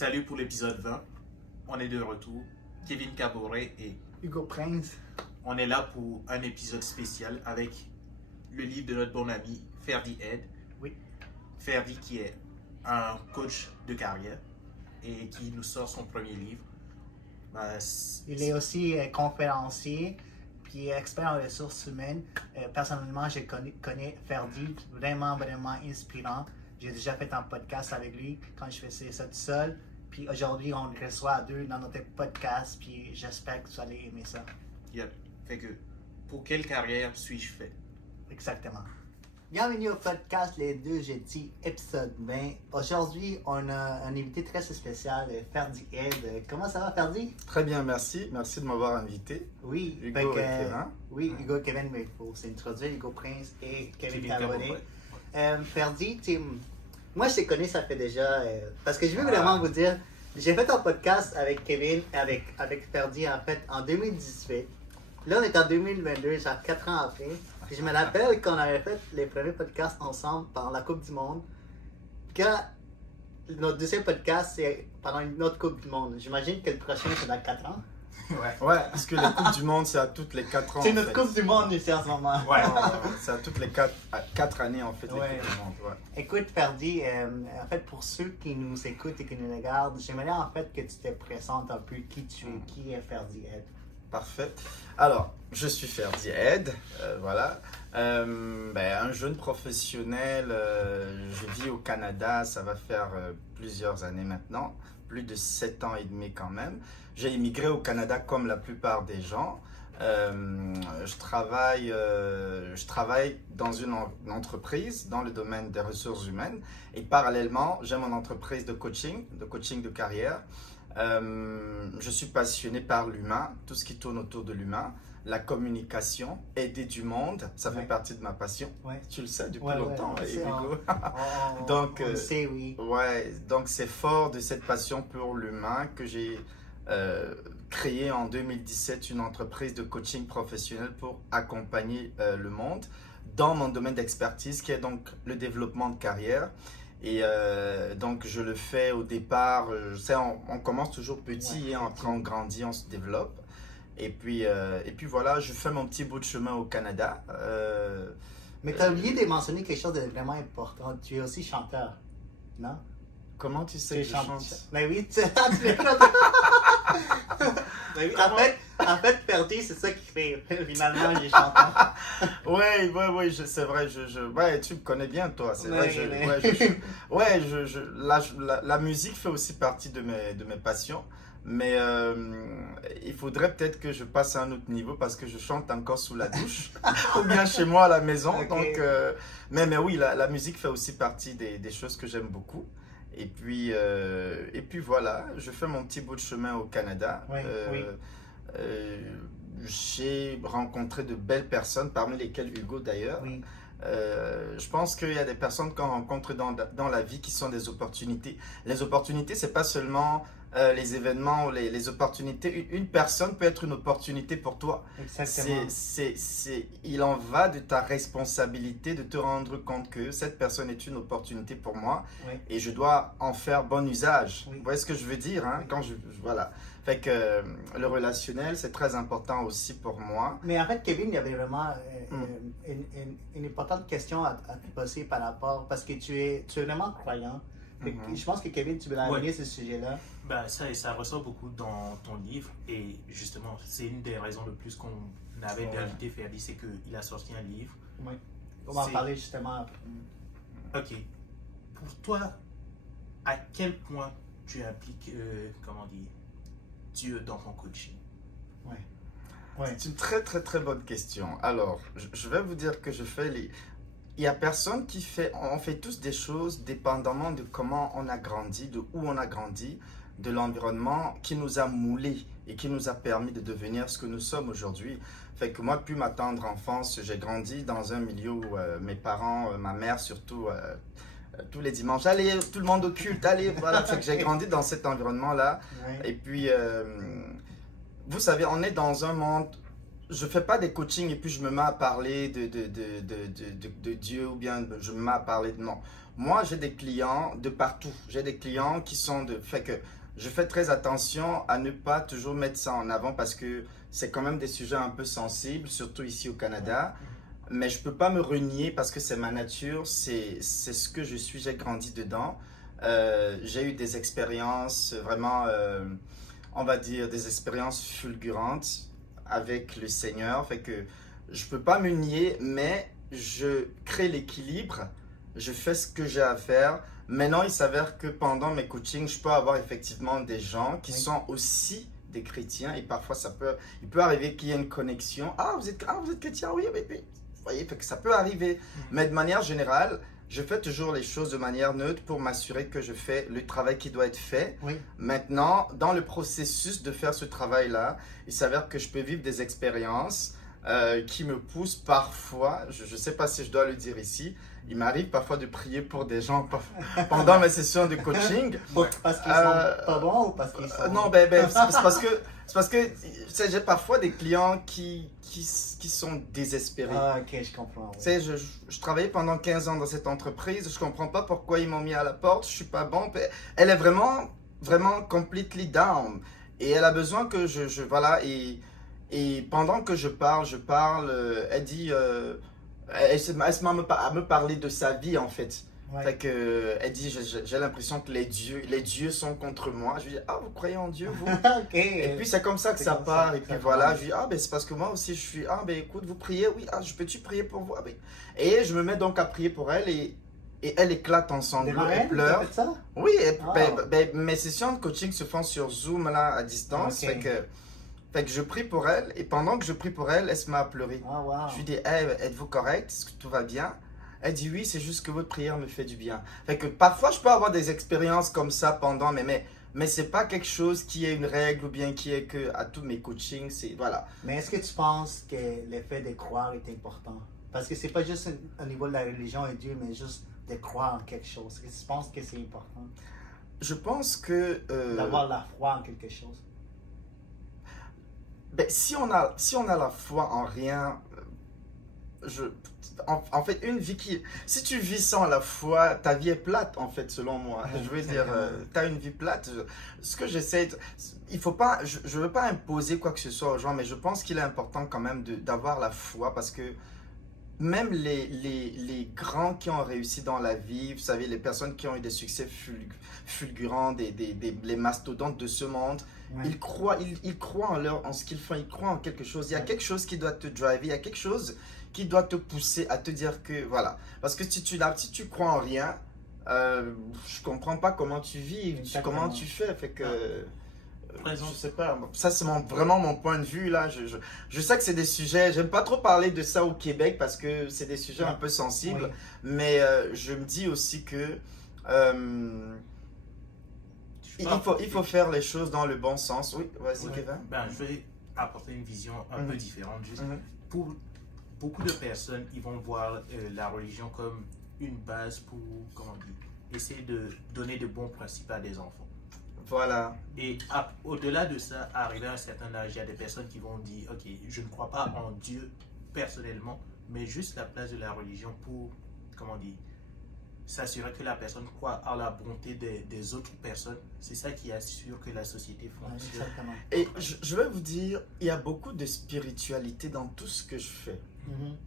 Salut pour l'épisode 20. On est de retour. Kevin Caboret et Hugo Prince. on est là pour un épisode spécial avec le livre de notre bon ami Ferdi Ed. Oui. Ferdi qui est un coach de carrière et qui nous sort son premier livre. Il est aussi conférencier puis expert en ressources humaines. Personnellement, je connais Ferdi, vraiment inspirant. J'ai déjà fait un podcast avec lui quand je faisais ça tout seul. Puis aujourd'hui, on le reçoit à deux dans notre podcast. Puis j'espère que vous allez aimer ça. Yep. Fait que, pour quelle carrière suis-je fait? Exactement. Bienvenue au podcast Les Deux Jetis, épisode 20. Aujourd'hui, on a un invité très spécial, Ferdi Ed. Comment ça va, Ferdi? Très bien, merci. Merci de m'avoir invité. Oui, Hugo et Kevin. Oui, Hugo et Kevin, mais il faut s'introduire, Hugo Prince et Kevin Caboret. Caboret. Ferdi, moi je te connais, ça fait déjà. Parce que je veux vraiment vous dire, j'ai fait un podcast avec Kevin, avec Ferdi en fait en 2018. Là, on est en 2022, genre 4 ans après. Puis je me rappelle qu'on avait fait les premiers podcasts ensemble pendant la Coupe du Monde. Quand notre deuxième podcast, c'est pendant une autre Coupe du Monde. J'imagine que le prochain, c'est dans 4 ans. Ouais, parce que les Coupes du Monde, c'est à toutes les 4 ans. C'est en notre fait. Coupe du Monde ici en ce moment. Ouais, c'est à toutes les 4 années en fait, les Ouais. Coupes du Monde. Ouais. Écoute, Ferdi, en fait, pour ceux qui nous écoutent et qui nous regardent, j'aimerais en fait que tu te présentes un peu qui tu es, qui est Ferdi Ed. Parfait. Alors, je suis Ferdi Ed, voilà. Un jeune professionnel, je vis au Canada, ça va faire plusieurs années maintenant, plus de 7 ans et demi quand même. J'ai immigré au Canada comme la plupart des gens. Je travaille dans une entreprise dans le domaine des ressources humaines et parallèlement, j'ai mon entreprise de coaching de carrière. Je suis passionné par l'humain, tout ce qui tourne autour de l'humain, la communication, aider du monde, ça fait partie de ma passion. Ouais. Tu le sais depuis Ouais, longtemps, on sait, Hugo. Donc, on le sait, oui. Ouais, donc c'est fort de cette passion pour l'humain que j'ai créé en 2017 une entreprise de coaching professionnel pour accompagner le monde dans mon domaine d'expertise qui est donc le développement de carrière. Et donc je le fais au départ, on commence toujours petit et après on grandit, on se développe. Et puis voilà, je fais mon petit bout de chemin au Canada. Mais tu as oublié de mentionner quelque chose de vraiment important. Tu es aussi chanteur, non? Comment tu sais que je chante? Ben oui, tu l'as ben oui, en fait, Ferdi, c'est ça qui fait. Finalement, j'ai chanté. Ouais, c'est vrai, ouais, tu me connais bien, toi, c'est vrai, la musique fait aussi partie de mes passions, mais il faudrait peut-être que je passe à un autre niveau parce que je chante encore sous la douche ou bien chez moi à la maison, Okay. donc, mais oui, la musique fait aussi partie des choses que j'aime beaucoup. Et puis voilà, je fais mon petit bout de chemin au Canada. Oui. J'ai rencontré de belles personnes, parmi lesquelles Hugo d'ailleurs. Oui. Je pense qu'il y a des personnes qu'on rencontre dans la vie qui sont des opportunités. Les opportunités, c'est pas seulement les événements ou les opportunités. Une personne peut être une opportunité pour toi. Exactement. Il en va de ta responsabilité de te rendre compte que cette personne est une opportunité pour moi et je dois en faire bon usage. Oui. Vous voyez ce que je veux dire, hein? Oui. Voilà. Fait que le relationnel, c'est très important aussi pour moi. Mais en fait, Kevin, il y avait vraiment une importante question à te poser par rapport, parce que tu es vraiment croyant. Fait que je pense que Kevin, tu veux amener ce sujet-là. Ça ressort beaucoup dans ton livre et justement, c'est une des raisons de plus qu'on avait d'inviter Ferdi, c'est qu'il a sorti un livre. Oui. On va en parler justement. Ok. Pour toi, à quel point tu impliques, Dieu dans ton coaching? C'est une très très très bonne question. Alors, je vais vous dire que il y a personne qui fait, on fait tous des choses dépendamment de comment on a grandi, de où on a grandi, de l'environnement qui nous a moulés et qui nous a permis de devenir ce que nous sommes aujourd'hui. Fait que moi, depuis ma tendre enfance, j'ai grandi dans un milieu où mes parents, ma mère surtout, tous les dimanches, allez, tout le monde au culte, allez, voilà. Fait que j'ai grandi dans cet environnement-là. Et puis, vous savez, on est dans un monde, je ne fais pas des coachings et puis je me mets à parler de Dieu ou bien je me mets à parler de non. moi, j'ai des clients de partout. J'ai des clients qui sont de... Fait que je fais très attention à ne pas toujours mettre ça en avant parce que c'est quand même des sujets un peu sensibles, surtout ici au Canada. Mais je ne peux pas me renier parce que c'est ma nature, c'est ce que je suis, j'ai grandi dedans. J'ai eu des expériences vraiment, on va dire, des expériences fulgurantes avec le Seigneur. Fait que je ne peux pas me nier, mais je crée l'équilibre, je fais ce que j'ai à faire. Maintenant, il s'avère que pendant mes coachings, je peux avoir effectivement des gens qui sont aussi des chrétiens et parfois il peut arriver qu'il y ait une connexion. Vous êtes chrétien, oui, mais vous voyez, fait que ça peut arriver. Mais de manière générale, je fais toujours les choses de manière neutre pour m'assurer que je fais le travail qui doit être fait. Oui. Maintenant, dans le processus de faire ce travail-là, il s'avère que je peux vivre des expériences qui me poussent parfois, je ne sais pas si je dois le dire ici, il m'arrive parfois de prier pour des gens pendant mes sessions de coaching. Parce qu'ils sont pas bons ou parce qu'ils sont... Non, c'est parce que j'ai parfois des clients qui sont désespérés. Ok, je comprends. Tu sais, je travaillais pendant 15 ans dans cette entreprise, je comprends pas pourquoi ils m'ont mis à la porte, je suis pas bon. Elle est vraiment, vraiment completely down. Et elle a besoin que voilà, et pendant que je parle, elle dit... elle se met à me parler de sa vie en fait. Ouais. Fait que, elle dit, j'ai l'impression que les dieux sont contre moi. Je lui dis, vous croyez en Dieu, vous? Ok. Et puis c'est comme ça que ça part. Et puis voilà, je lui dis, ben c'est parce que moi aussi je suis, ben écoute, vous priez, oui, peux-tu prier pour vous? Ben. Et je me mets donc à prier pour elle et elle éclate en sanglots, elle pleure. Ça? Oui, mes sessions de coaching se font sur Zoom là, à distance. Okay. Fait que je prie pour elle et pendant que je prie pour elle, elle se met à pleurer. Wow. Je lui dis, êtes-vous correct? Est-ce que tout va bien? Elle dit oui, c'est juste que votre prière me fait du bien. Fait que parfois, je peux avoir des expériences comme ça pendant, mais c'est pas quelque chose qui est une règle ou bien qui est que à tous mes coachings, c'est voilà. Mais est-ce que tu penses que le fait de croire est important? Parce que c'est pas juste au niveau de la religion et Dieu, mais juste de croire en quelque chose. Est-ce que tu penses que c'est important? Je pense que... d'avoir la foi en quelque chose. Si on a la foi en rien, en fait, une vie qui... Si tu vis sans la foi, ta vie est plate, en fait, selon moi. Je veux dire, tu as une vie plate. Ce que j'essaie... Il faut pas... Je veux pas imposer quoi que ce soit aux gens, mais je pense qu'il est important quand même d'avoir la foi parce que même les grands qui ont réussi dans la vie, vous savez, les personnes qui ont eu des succès fulgurants, les mastodontes de ce monde, ils croient en ce qu'ils font, ils croient en quelque chose. Il y a quelque chose qui doit te driver, il y a quelque chose qui doit te pousser à te dire que voilà. Parce que si tu crois en rien, je comprends pas comment tu vis, comment tu fais. Fait que je sais pas. Ça c'est vraiment mon point de vue là. Je sais que c'est des sujets. J'aime pas trop parler de ça au Québec parce que c'est des sujets un peu sensibles. Mais je me dis aussi que il faut faire les choses dans le bon sens. Oui, vas-y Kevin. Je vais apporter une vision un peu différente. Juste pour beaucoup de personnes, ils vont voir la religion comme une base pour, essayer de donner de bons principes à des enfants. Voilà. Et au-delà de ça, arrivé à un certain âge, il y a des personnes qui vont dire, ok, je ne crois pas en Dieu personnellement, mais juste la place de la religion pour, s'assurer que la personne croit à la bonté des autres personnes. C'est ça qui assure que la société fonctionne. Et je vais vous dire, il y a beaucoup de spiritualité dans tout ce que je fais.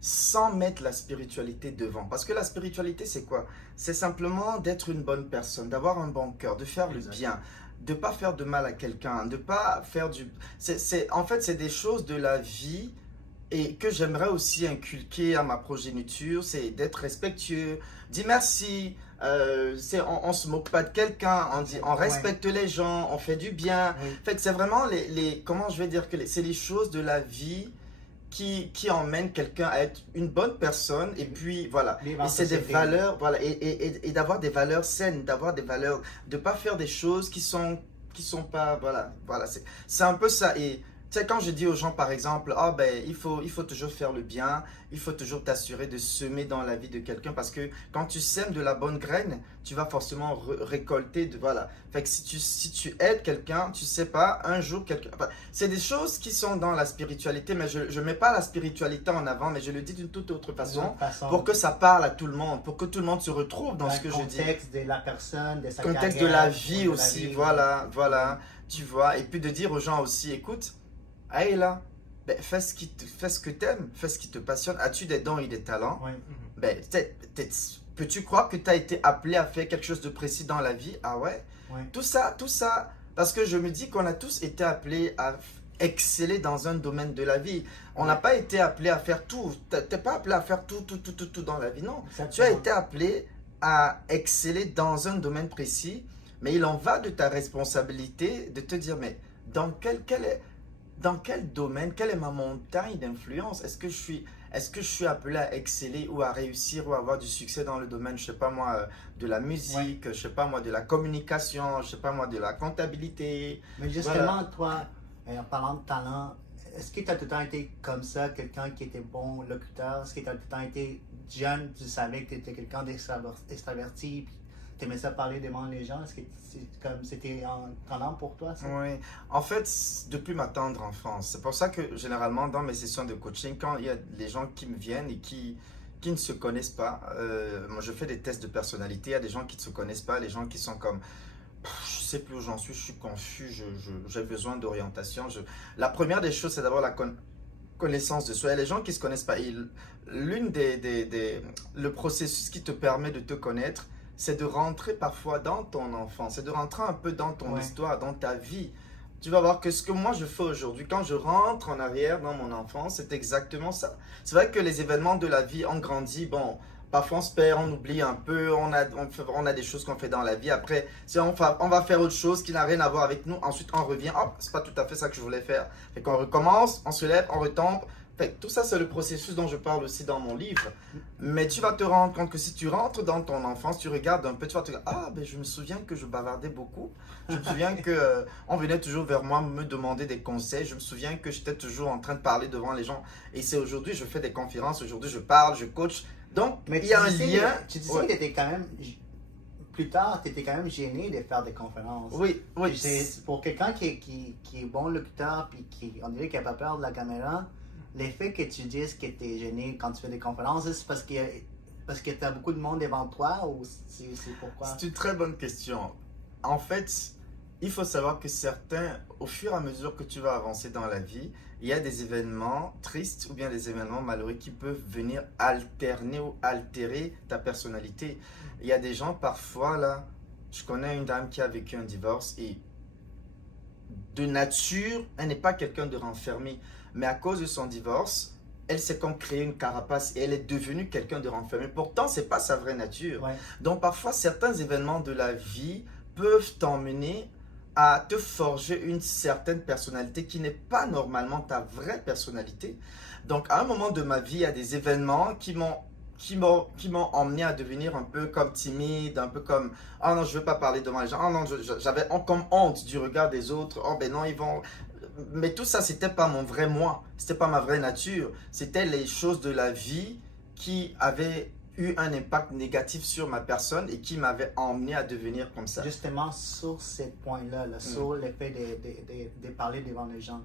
Sans mettre la spiritualité devant. Parce que la spiritualité, c'est quoi? C'est simplement d'être une bonne personne, d'avoir un bon cœur, de faire le bien, de ne pas faire de mal à quelqu'un, de ne pas faire du... En fait, c'est des choses de la vie et que j'aimerais aussi inculquer à ma progéniture, c'est d'être respectueux, dire merci, on se moque pas de quelqu'un, on respecte les gens, on fait du bien. Fait que c'est vraiment comment je vais dire que c'est les choses de la vie qui emmène quelqu'un à être une bonne personne et puis voilà, et c'est des valeurs, voilà, et d'avoir des valeurs saines, d'avoir des valeurs, de pas faire des choses qui sont pas, voilà, c'est un peu ça. Et tu Tu sais, quand je dis aux gens, par exemple, ah ben, il faut toujours faire le bien, il faut toujours t'assurer de semer dans la vie de quelqu'un parce que quand tu sèmes de la bonne graine, tu vas forcément récolter voilà. Fait que si tu aides quelqu'un, tu sais pas, un jour, quelqu'un. Enfin, c'est des choses qui sont dans la spiritualité, mais je ne mets pas la spiritualité en avant, mais je le dis d'une toute autre façon pour que ça parle à tout le monde, pour que tout le monde se retrouve dans ce que je dis. Le contexte de la personne, de sa carrière. Le contexte de la vie aussi, voilà, tu vois. Et puis de dire aux gens aussi, écoute, hey là, ben, fais ce que t'aimes, fais ce qui te passionne. As-tu des dons et des talents? Oui. Ben, peux-tu croire que tu as été appelé à faire quelque chose de précis dans la vie? Ah ouais? Oui. Tout ça, parce que je me dis qu'on a tous été appelés à exceller dans un domaine de la vie. On n'a pas été appelé à faire tout. Tu n'es pas appelé à faire tout dans la vie, non. Exactement. Tu as été appelé à exceller dans un domaine précis, mais il en va de ta responsabilité de te dire, mais dans quel domaine, quelle est ma montagne d'influence? Est-ce que je suis appelé à exceller ou à réussir ou à avoir du succès dans le domaine, je sais pas moi, de la musique, je sais pas moi, de la communication, je sais pas moi, de la comptabilité. Mais justement, toi, en parlant de talent, est-ce que tu as tout le temps été comme ça, quelqu'un qui était bon locuteur? Est-ce que tu as tout le temps été jeune, tu savais que tu étais quelqu'un d'extraverti, puis tu aimais ça parler devant les gens? Est-ce que c'était un talent pour toi, ça? Oui, en fait, depuis ma tendre enfance, c'est pour ça que généralement dans mes sessions de coaching, quand il y a des gens qui me viennent et qui ne se connaissent pas, moi je fais des tests de personnalité, il y a des gens qui ne se connaissent pas, les gens qui sont comme, je sais plus où j'en suis, je suis confus, j'ai besoin d'orientation. La première des choses, c'est d'abord la connaissance de soi. Il y a les gens qui ne se connaissent pas. Le processus qui te permet de te connaître, c'est de rentrer parfois dans ton enfance, c'est de rentrer un peu dans ton histoire, dans ta vie. Tu vas voir que ce que moi je fais aujourd'hui, quand je rentre en arrière dans mon enfance, c'est exactement ça. C'est vrai que les événements de la vie ont grandi, bon, parfois on se perd, on oublie un peu, on a des choses qu'on fait dans la vie. Après, si on va faire autre chose qui n'a rien à voir avec nous, ensuite on revient, hop, c'est pas tout à fait ça que je voulais faire. Fait qu'on recommence, on se lève, on retombe. Fait, tout ça, c'est le processus dont je parle aussi dans mon livre. Mais tu vas te rendre compte que si tu rentres dans ton enfance, tu regardes un peu, tu vas te dire, ah, ben, je me souviens que je bavardais beaucoup. Je me souviens que on venait toujours vers moi me demander des conseils. Je me souviens que j'étais toujours en train de parler devant les gens. Et c'est aujourd'hui, je fais des conférences, aujourd'hui, je parle, je coach. Donc, il y a un lien. Tu disais que tu étais quand même, plus tard, tu étais quand même gêné de faire des conférences. Oui. Pour quelqu'un qui est bon locuteur, puis on dirait qu'il n'a pas peur de la caméra, l'effet que tu dises que tu es gêné quand tu fais des conférences, c'est parce que tu as beaucoup de monde devant toi ou c'est pourquoi? C'est une très bonne question. En fait, il faut savoir que certains, au fur et à mesure que tu vas avancer dans la vie, il y a des événements tristes ou bien des événements malheureux qui peuvent venir alterner ou altérer ta personnalité. Il y a des gens parfois là, je connais une dame qui a vécu un divorce et de nature, elle n'est pas quelqu'un de renfermé. Mais à cause de son divorce, elle s'est comme créée une carapace et elle est devenue quelqu'un de renfermé. Pourtant, ce n'est pas sa vraie nature. Ouais. Donc parfois, certains événements de la vie peuvent t'emmener à te forger une certaine personnalité qui n'est pas normalement ta vraie personnalité. Donc à un moment de ma vie, il y a des événements qui m'ont emmené à devenir un peu comme timide, un peu comme « Oh non, je ne veux pas parler devant les gens. Oh non, j'avais comme honte du regard des autres. Oh ben non, ils vont... » Mais tout ça, c'était pas mon vrai moi. C'était pas ma vraie nature. C'était les choses de la vie qui avaient eu un impact négatif sur ma personne et qui m'avaient emmené à devenir comme ça. Justement, sur ce point-là, sur le fait de parler devant les gens,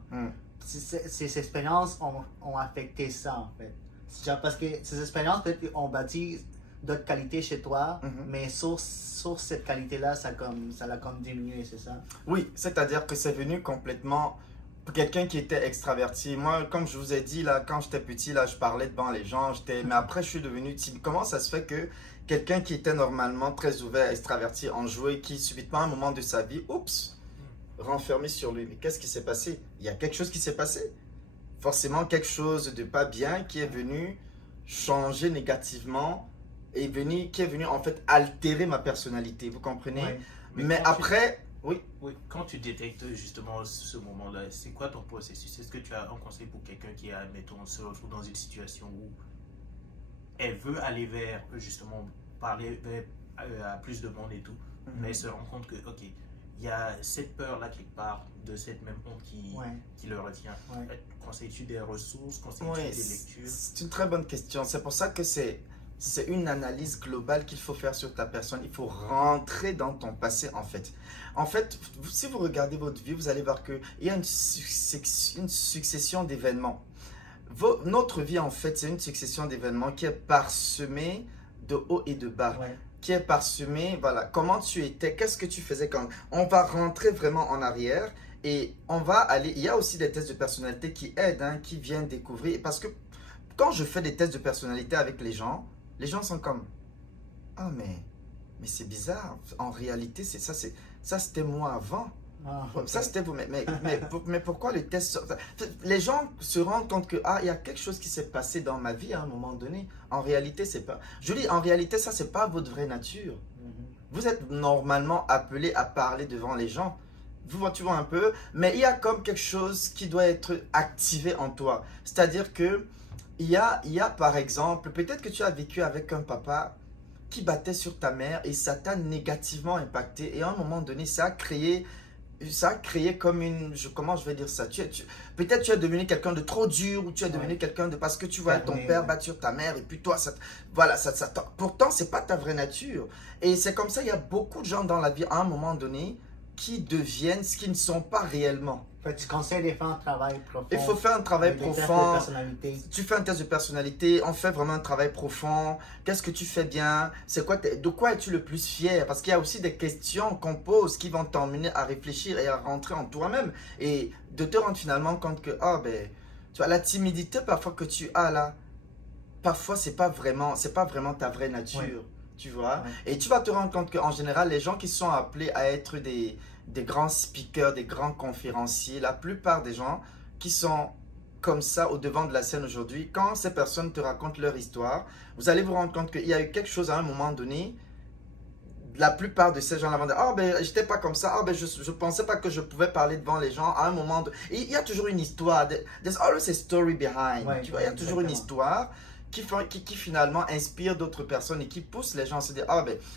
ces expériences ont affecté ça, en fait. Parce que ces expériences, peut-être, ont bâti d'autres qualités chez toi, mais sur cette qualité-là, ça l'a comme diminué, c'est ça? Oui, c'est-à-dire que c'est venu complètement... Pour quelqu'un qui était extraverti, moi, comme je vous ai dit, là, quand j'étais petit, là, je parlais devant les gens, mais après, je suis devenu timide. Comment ça se fait que quelqu'un qui était normalement très ouvert, extraverti, enjoué, qui subitement, à un moment de sa vie, oups, renfermé sur lui. Mais qu'est-ce qui s'est passé? Il y a quelque chose qui s'est passé. Forcément, quelque chose de pas bien qui est venu changer négativement et qui est venu, en fait, altérer ma personnalité. Vous comprenez? Ouais. Mais après... Oui. Quand tu détectes justement ce moment-là, c'est quoi ton processus? Est-ce que tu as un conseil pour quelqu'un qui, admettons, se retrouve dans une situation où elle veut aller vers, justement, parler à plus de monde et tout, mais elle se rend compte que, ok, il y a cette peur-là quelque part, de cette même honte qui le retient. Conseilles-tu des ressources, conseilles-tu des lectures? C'est une très bonne question. C'est pour ça que c'est une analyse globale qu'il faut faire sur ta personne. Il faut rentrer dans ton passé, en fait. En fait, si vous regardez votre vie, vous allez voir qu'il y a une succession d'événements. Notre vie, en fait, c'est une succession d'événements qui est parsemée de haut et de bas. Qui est parsemée, voilà, comment tu étais, qu'est-ce que tu faisais quand... On va rentrer vraiment en arrière et on va aller... Il y a aussi des tests de personnalité qui aident, hein, qui viennent découvrir. Parce que quand je fais des tests de personnalité avec les gens sont comme... Ah, mais c'est bizarre. En réalité, ça c'était moi avant. Ça c'était vous. Mais pourquoi les tests... Les gens se rendent compte que il y a quelque chose qui s'est passé dans ma vie à un moment donné. En réalité, c'est pas... Je dis, en réalité, ça, c'est pas votre vraie nature. Vous êtes normalement appelé à parler devant les gens. Tu vois un peu. Mais il y a comme quelque chose qui doit être activé en toi. C'est-à-dire que il y a par exemple, peut-être que tu as vécu avec un papa qui battait sur ta mère et ça t'a négativement impacté. Et à un moment donné, ça a créé comme une... Comment je vais dire ça? Peut-être tu es devenu quelqu'un de trop dur ou tu es devenu quelqu'un de... Parce que tu vois ton père battre sur ta mère et puis toi, pourtant, ce n'est pas ta vraie nature. Et c'est comme ça, il y a beaucoup de gens dans la vie à un moment donné qui deviennent ce qu'ils ne sont pas réellement. Tu conseilles de faire un travail profond. Il faut faire un travail profond. Tu fais un test de personnalité. On fait vraiment un travail profond. Qu'est-ce que tu fais bien? De quoi es-tu le plus fier? Parce qu'il y a aussi des questions qu'on pose qui vont t'emmener à réfléchir et à rentrer en toi-même. Et de te rendre finalement compte que, tu vois, la timidité parfois que tu as là, parfois c'est pas vraiment ta vraie nature. Tu vois? Et tu vas te rendre compte qu'en général, les gens qui sont appelés à être des grands speakers, des grands conférenciers, la plupart des gens qui sont comme ça au devant de la scène aujourd'hui, quand ces personnes te racontent leur histoire, vous allez vous rendre compte qu'il y a eu quelque chose à un moment donné. La plupart de ces gens-là vont dire j'étais pas comme ça, je pensais pas que je pouvais parler devant les gens à un moment. Il y a toujours une histoire. There's always a story behind. Tu vois, il y a toujours une histoire qui finalement inspire d'autres personnes et qui pousse les gens à se dire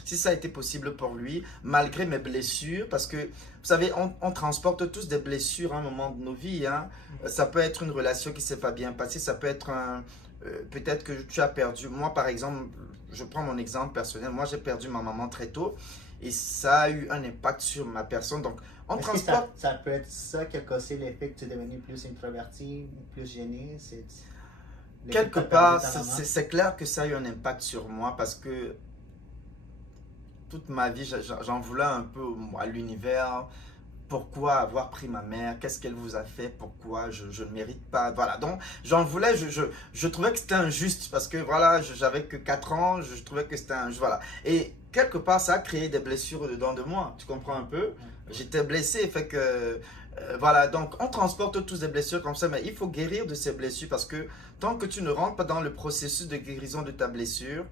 si ça a été possible pour lui, malgré mes blessures, parce que vous savez, on transporte tous des blessures à un moment de nos vies. Hein. Ça peut être une relation qui ne s'est pas bien passée, ça peut être peut-être que tu as perdu. Moi, par exemple, je prends mon exemple personnel. Moi, j'ai perdu ma maman très tôt et ça a eu un impact sur ma personne. Donc, on transporte. Ça peut être ça qui a causé l'effet que tu es devenu plus introverti, plus gêné. Quelque part, c'est clair que ça a eu un impact sur moi parce que toute ma vie, j'en voulais un peu à l'univers. Pourquoi avoir pris ma mère? Qu'est-ce qu'elle vous a fait? Pourquoi je ne mérite pas? Voilà, donc j'en voulais, je trouvais que c'était injuste parce que voilà, j'avais que 4 ans, je trouvais que c'était injuste. Voilà. Et quelque part, ça a créé des blessures dedans de moi. Tu comprends un peu? J'étais blessé, fait que... voilà, donc on transporte tous des blessures comme ça, mais il faut guérir de ces blessures parce que tant que tu ne rentres pas dans le processus de guérison de ta blessure,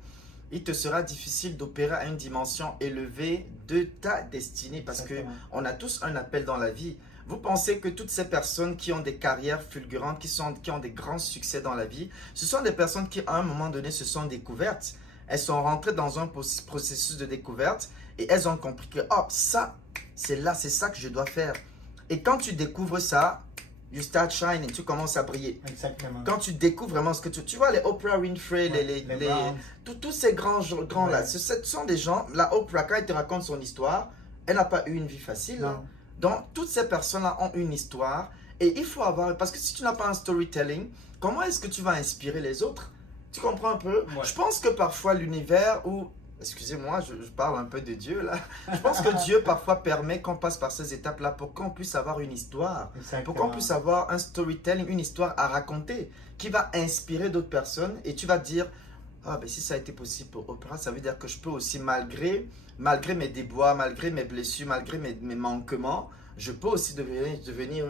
il te sera difficile d'opérer à une dimension élevée de ta destinée parce qu'on a tous un appel dans la vie. Vous pensez que toutes ces personnes qui ont des carrières fulgurantes, qui ont des grands succès dans la vie, ce sont des personnes qui à un moment donné se sont découvertes. Elles sont rentrées dans un processus de découverte et elles ont compris que ça, c'est ça que je dois faire. Et quand tu découvres ça, you start shining, tu commences à briller. Exactement. Quand tu découvres vraiment ce que tu vois, les Oprah Winfrey, tous ces grands-là, ce sont des gens, la Oprah, quand elle te raconte son histoire, elle n'a pas eu une vie facile. Hein. Donc, toutes ces personnes-là ont une histoire et il faut avoir, parce que si tu n'as pas un storytelling, comment est-ce que tu vas inspirer les autres? Tu comprends un peu? Je pense que parfois l'univers excusez-moi, je parle un peu de Dieu là. Je pense que Dieu parfois permet qu'on passe par ces étapes-là pour qu'on puisse avoir une histoire. Exactement. Pour qu'on puisse avoir un storytelling, une histoire à raconter qui va inspirer d'autres personnes et tu vas te dire si ça a été possible pour Oprah, ça veut dire que je peux aussi malgré mes déboires, malgré mes blessures, malgré mes manquements, je peux aussi devenir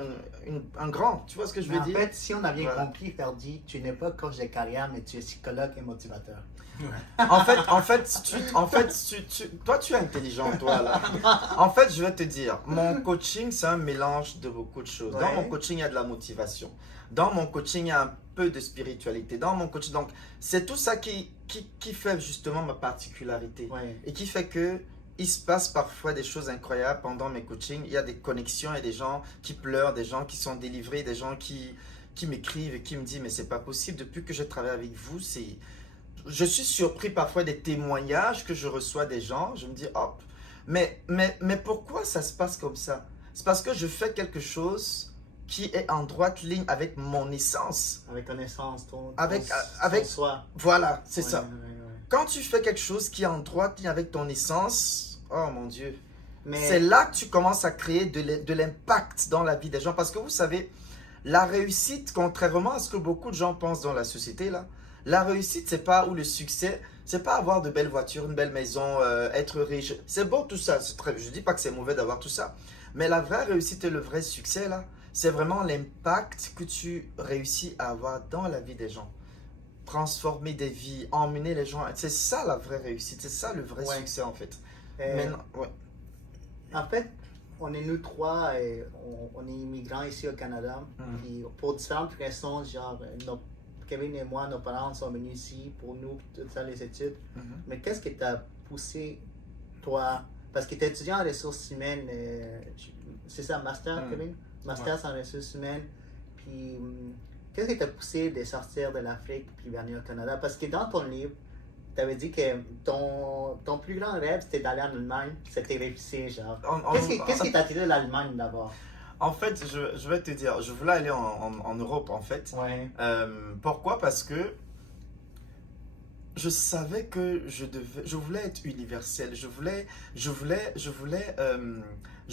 un grand. Tu vois ce que je veux dire? En fait, si on a bien compris, Ferdi, tu n'es pas coach de carrière, mais tu es psychologue et motivateur. En fait, toi, tu es intelligent, toi, là. En fait, je vais te dire, mon coaching, c'est un mélange de beaucoup de choses. Dans mon coaching, il y a de la motivation. Dans mon coaching, il y a un peu de spiritualité. Dans mon coaching, donc, c'est tout ça qui fait justement ma particularité. Et qui fait que il se passe parfois des choses incroyables pendant mes coachings. Il y a des connexions, il y a des gens qui pleurent, des gens qui sont délivrés, des gens qui m'écrivent et qui me disent mais c'est pas possible, depuis que je travaille avec vous, je suis surpris parfois des témoignages que je reçois des gens. Je me dis hop, mais pourquoi ça se passe comme ça? C'est parce que je fais quelque chose qui est en droite ligne avec mon essence. Avec ton essence, ton soi. Voilà, c'est ça. Ouais. Quand tu fais quelque chose qui est en droite ligne avec ton essence, oh mon Dieu, Mais c'est là que tu commences à créer de l'impact dans la vie des gens. Parce que vous savez, la réussite, contrairement à ce que beaucoup de gens pensent dans la société, là, la réussite, c'est pas, ou le succès, c'est pas avoir de belles voitures, une belle maison, être riche. C'est bon tout ça, je dis pas que c'est mauvais d'avoir tout ça. Mais la vraie réussite et le vrai succès, là, c'est vraiment l'impact que tu réussis à avoir dans la vie des gens. Transformer des vies, emmener les gens. C'est ça la vraie réussite, c'est ça le vrai succès en fait. En fait, on est nous trois, et on est immigrants ici au Canada. Puis pour différentes raisons, genre Kevin et moi, nos parents sont venus ici pour nous, tout ça, les études. Mais qu'est-ce qui t'a poussé, toi, parce que tu es étudiant en ressources humaines, c'est ça, master, Kevin? Master en ressources humaines. Puis qu'est-ce qui t'a poussé de sortir de l'Afrique puis venir au Canada? Parce que dans ton livre, tu avais dit que ton plus grand rêve, c'était d'aller en Allemagne, c'était réussi, genre. Qu'est-ce qui t'a attiré de l'Allemagne d'abord? En fait, je vais te dire, je voulais aller en Europe, en fait. Ouais. Pourquoi? Parce que je savais que je voulais être universel. Je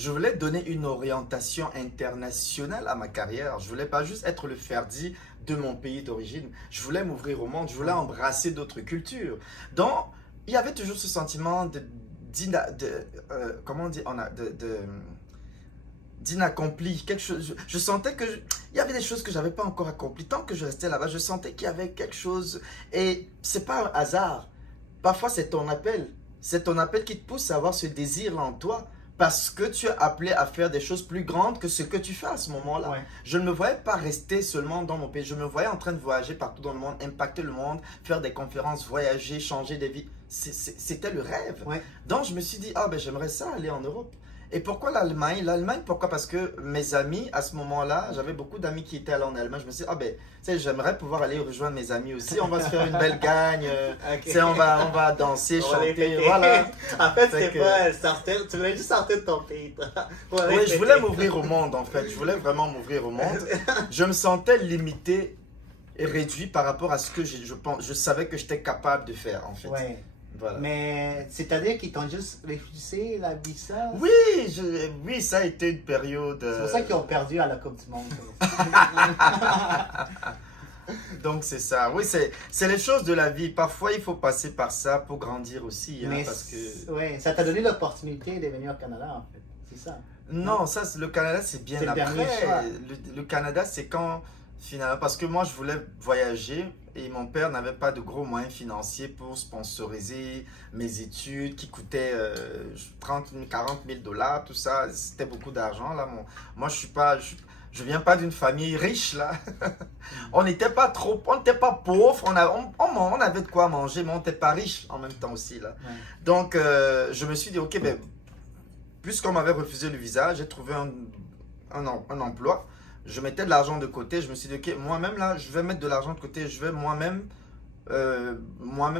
voulais donner une orientation internationale à ma carrière. Je voulais pas juste être le Ferdi de mon pays d'origine. Je voulais m'ouvrir au monde. Je voulais embrasser d'autres cultures. Donc, il y avait toujours ce sentiment d'inaccompli, quelque chose. Je sentais que il y avait des choses que j'avais pas encore accomplies. Tant que je restais là-bas, je sentais qu'il y avait quelque chose. Et c'est pas un hasard. Parfois, c'est ton appel. C'est ton appel qui te pousse à avoir ce désir-là en toi. Parce que tu es appelé à faire des choses plus grandes que ce que tu fais à ce moment-là. Ouais. Je ne me voyais pas rester seulement dans mon pays. Je me voyais en train de voyager partout dans le monde, impacter le monde, faire des conférences, voyager, changer des vies. C'était le rêve. Ouais. Donc, je me suis dit, j'aimerais ça aller en Europe. Et pourquoi l'Allemagne? L'Allemagne, pourquoi? Parce que mes amis, à ce moment-là, j'avais beaucoup d'amis qui étaient allés en Allemagne. Je me suis dit, j'aimerais pouvoir aller rejoindre mes amis aussi. On va se faire une belle gagne. On va danser, chanter. Voilà. En fait, c'était pas sortir. Tu voulais juste sortir de ton pays. Oui, je voulais m'ouvrir au monde, en fait. Je voulais vraiment m'ouvrir au monde. Je me sentais limité et réduit par rapport à ce que je savais que j'étais capable de faire, en fait. Ouais. Voilà. Mais c'est-à-dire qu'ils t'ont juste refusé la visa? Oui, ça a été une période. C'est pour ça qu'ils ont perdu à la Coupe du Monde. Donc c'est ça. Oui, c'est les choses de la vie. Parfois, il faut passer par ça pour grandir aussi. Mais parce que... ouais, ça t'a donné l'opportunité de venir au Canada, en fait. C'est ça. Non, le Canada, c'est bien le après. choix. Le Canada, c'est quand, finalement, parce que moi, je voulais voyager et mon père n'avait pas de gros moyens financiers pour sponsoriser mes études qui coûtaient 30 000, 40 000 $, tout ça. C'était beaucoup d'argent, là. Moi, je viens pas d'une famille riche, là. On n'était pas pauvres, on avait de quoi manger, mais on n'était pas riche en même temps aussi, là. Ouais. Donc, je me suis dit, ok, puisqu'on m'avait refusé le visa, j'ai trouvé un emploi. Je mettais de l'argent de côté. Je me suis dit, ok, moi-même, là, je vais mettre de l'argent de côté. Je vais moi-même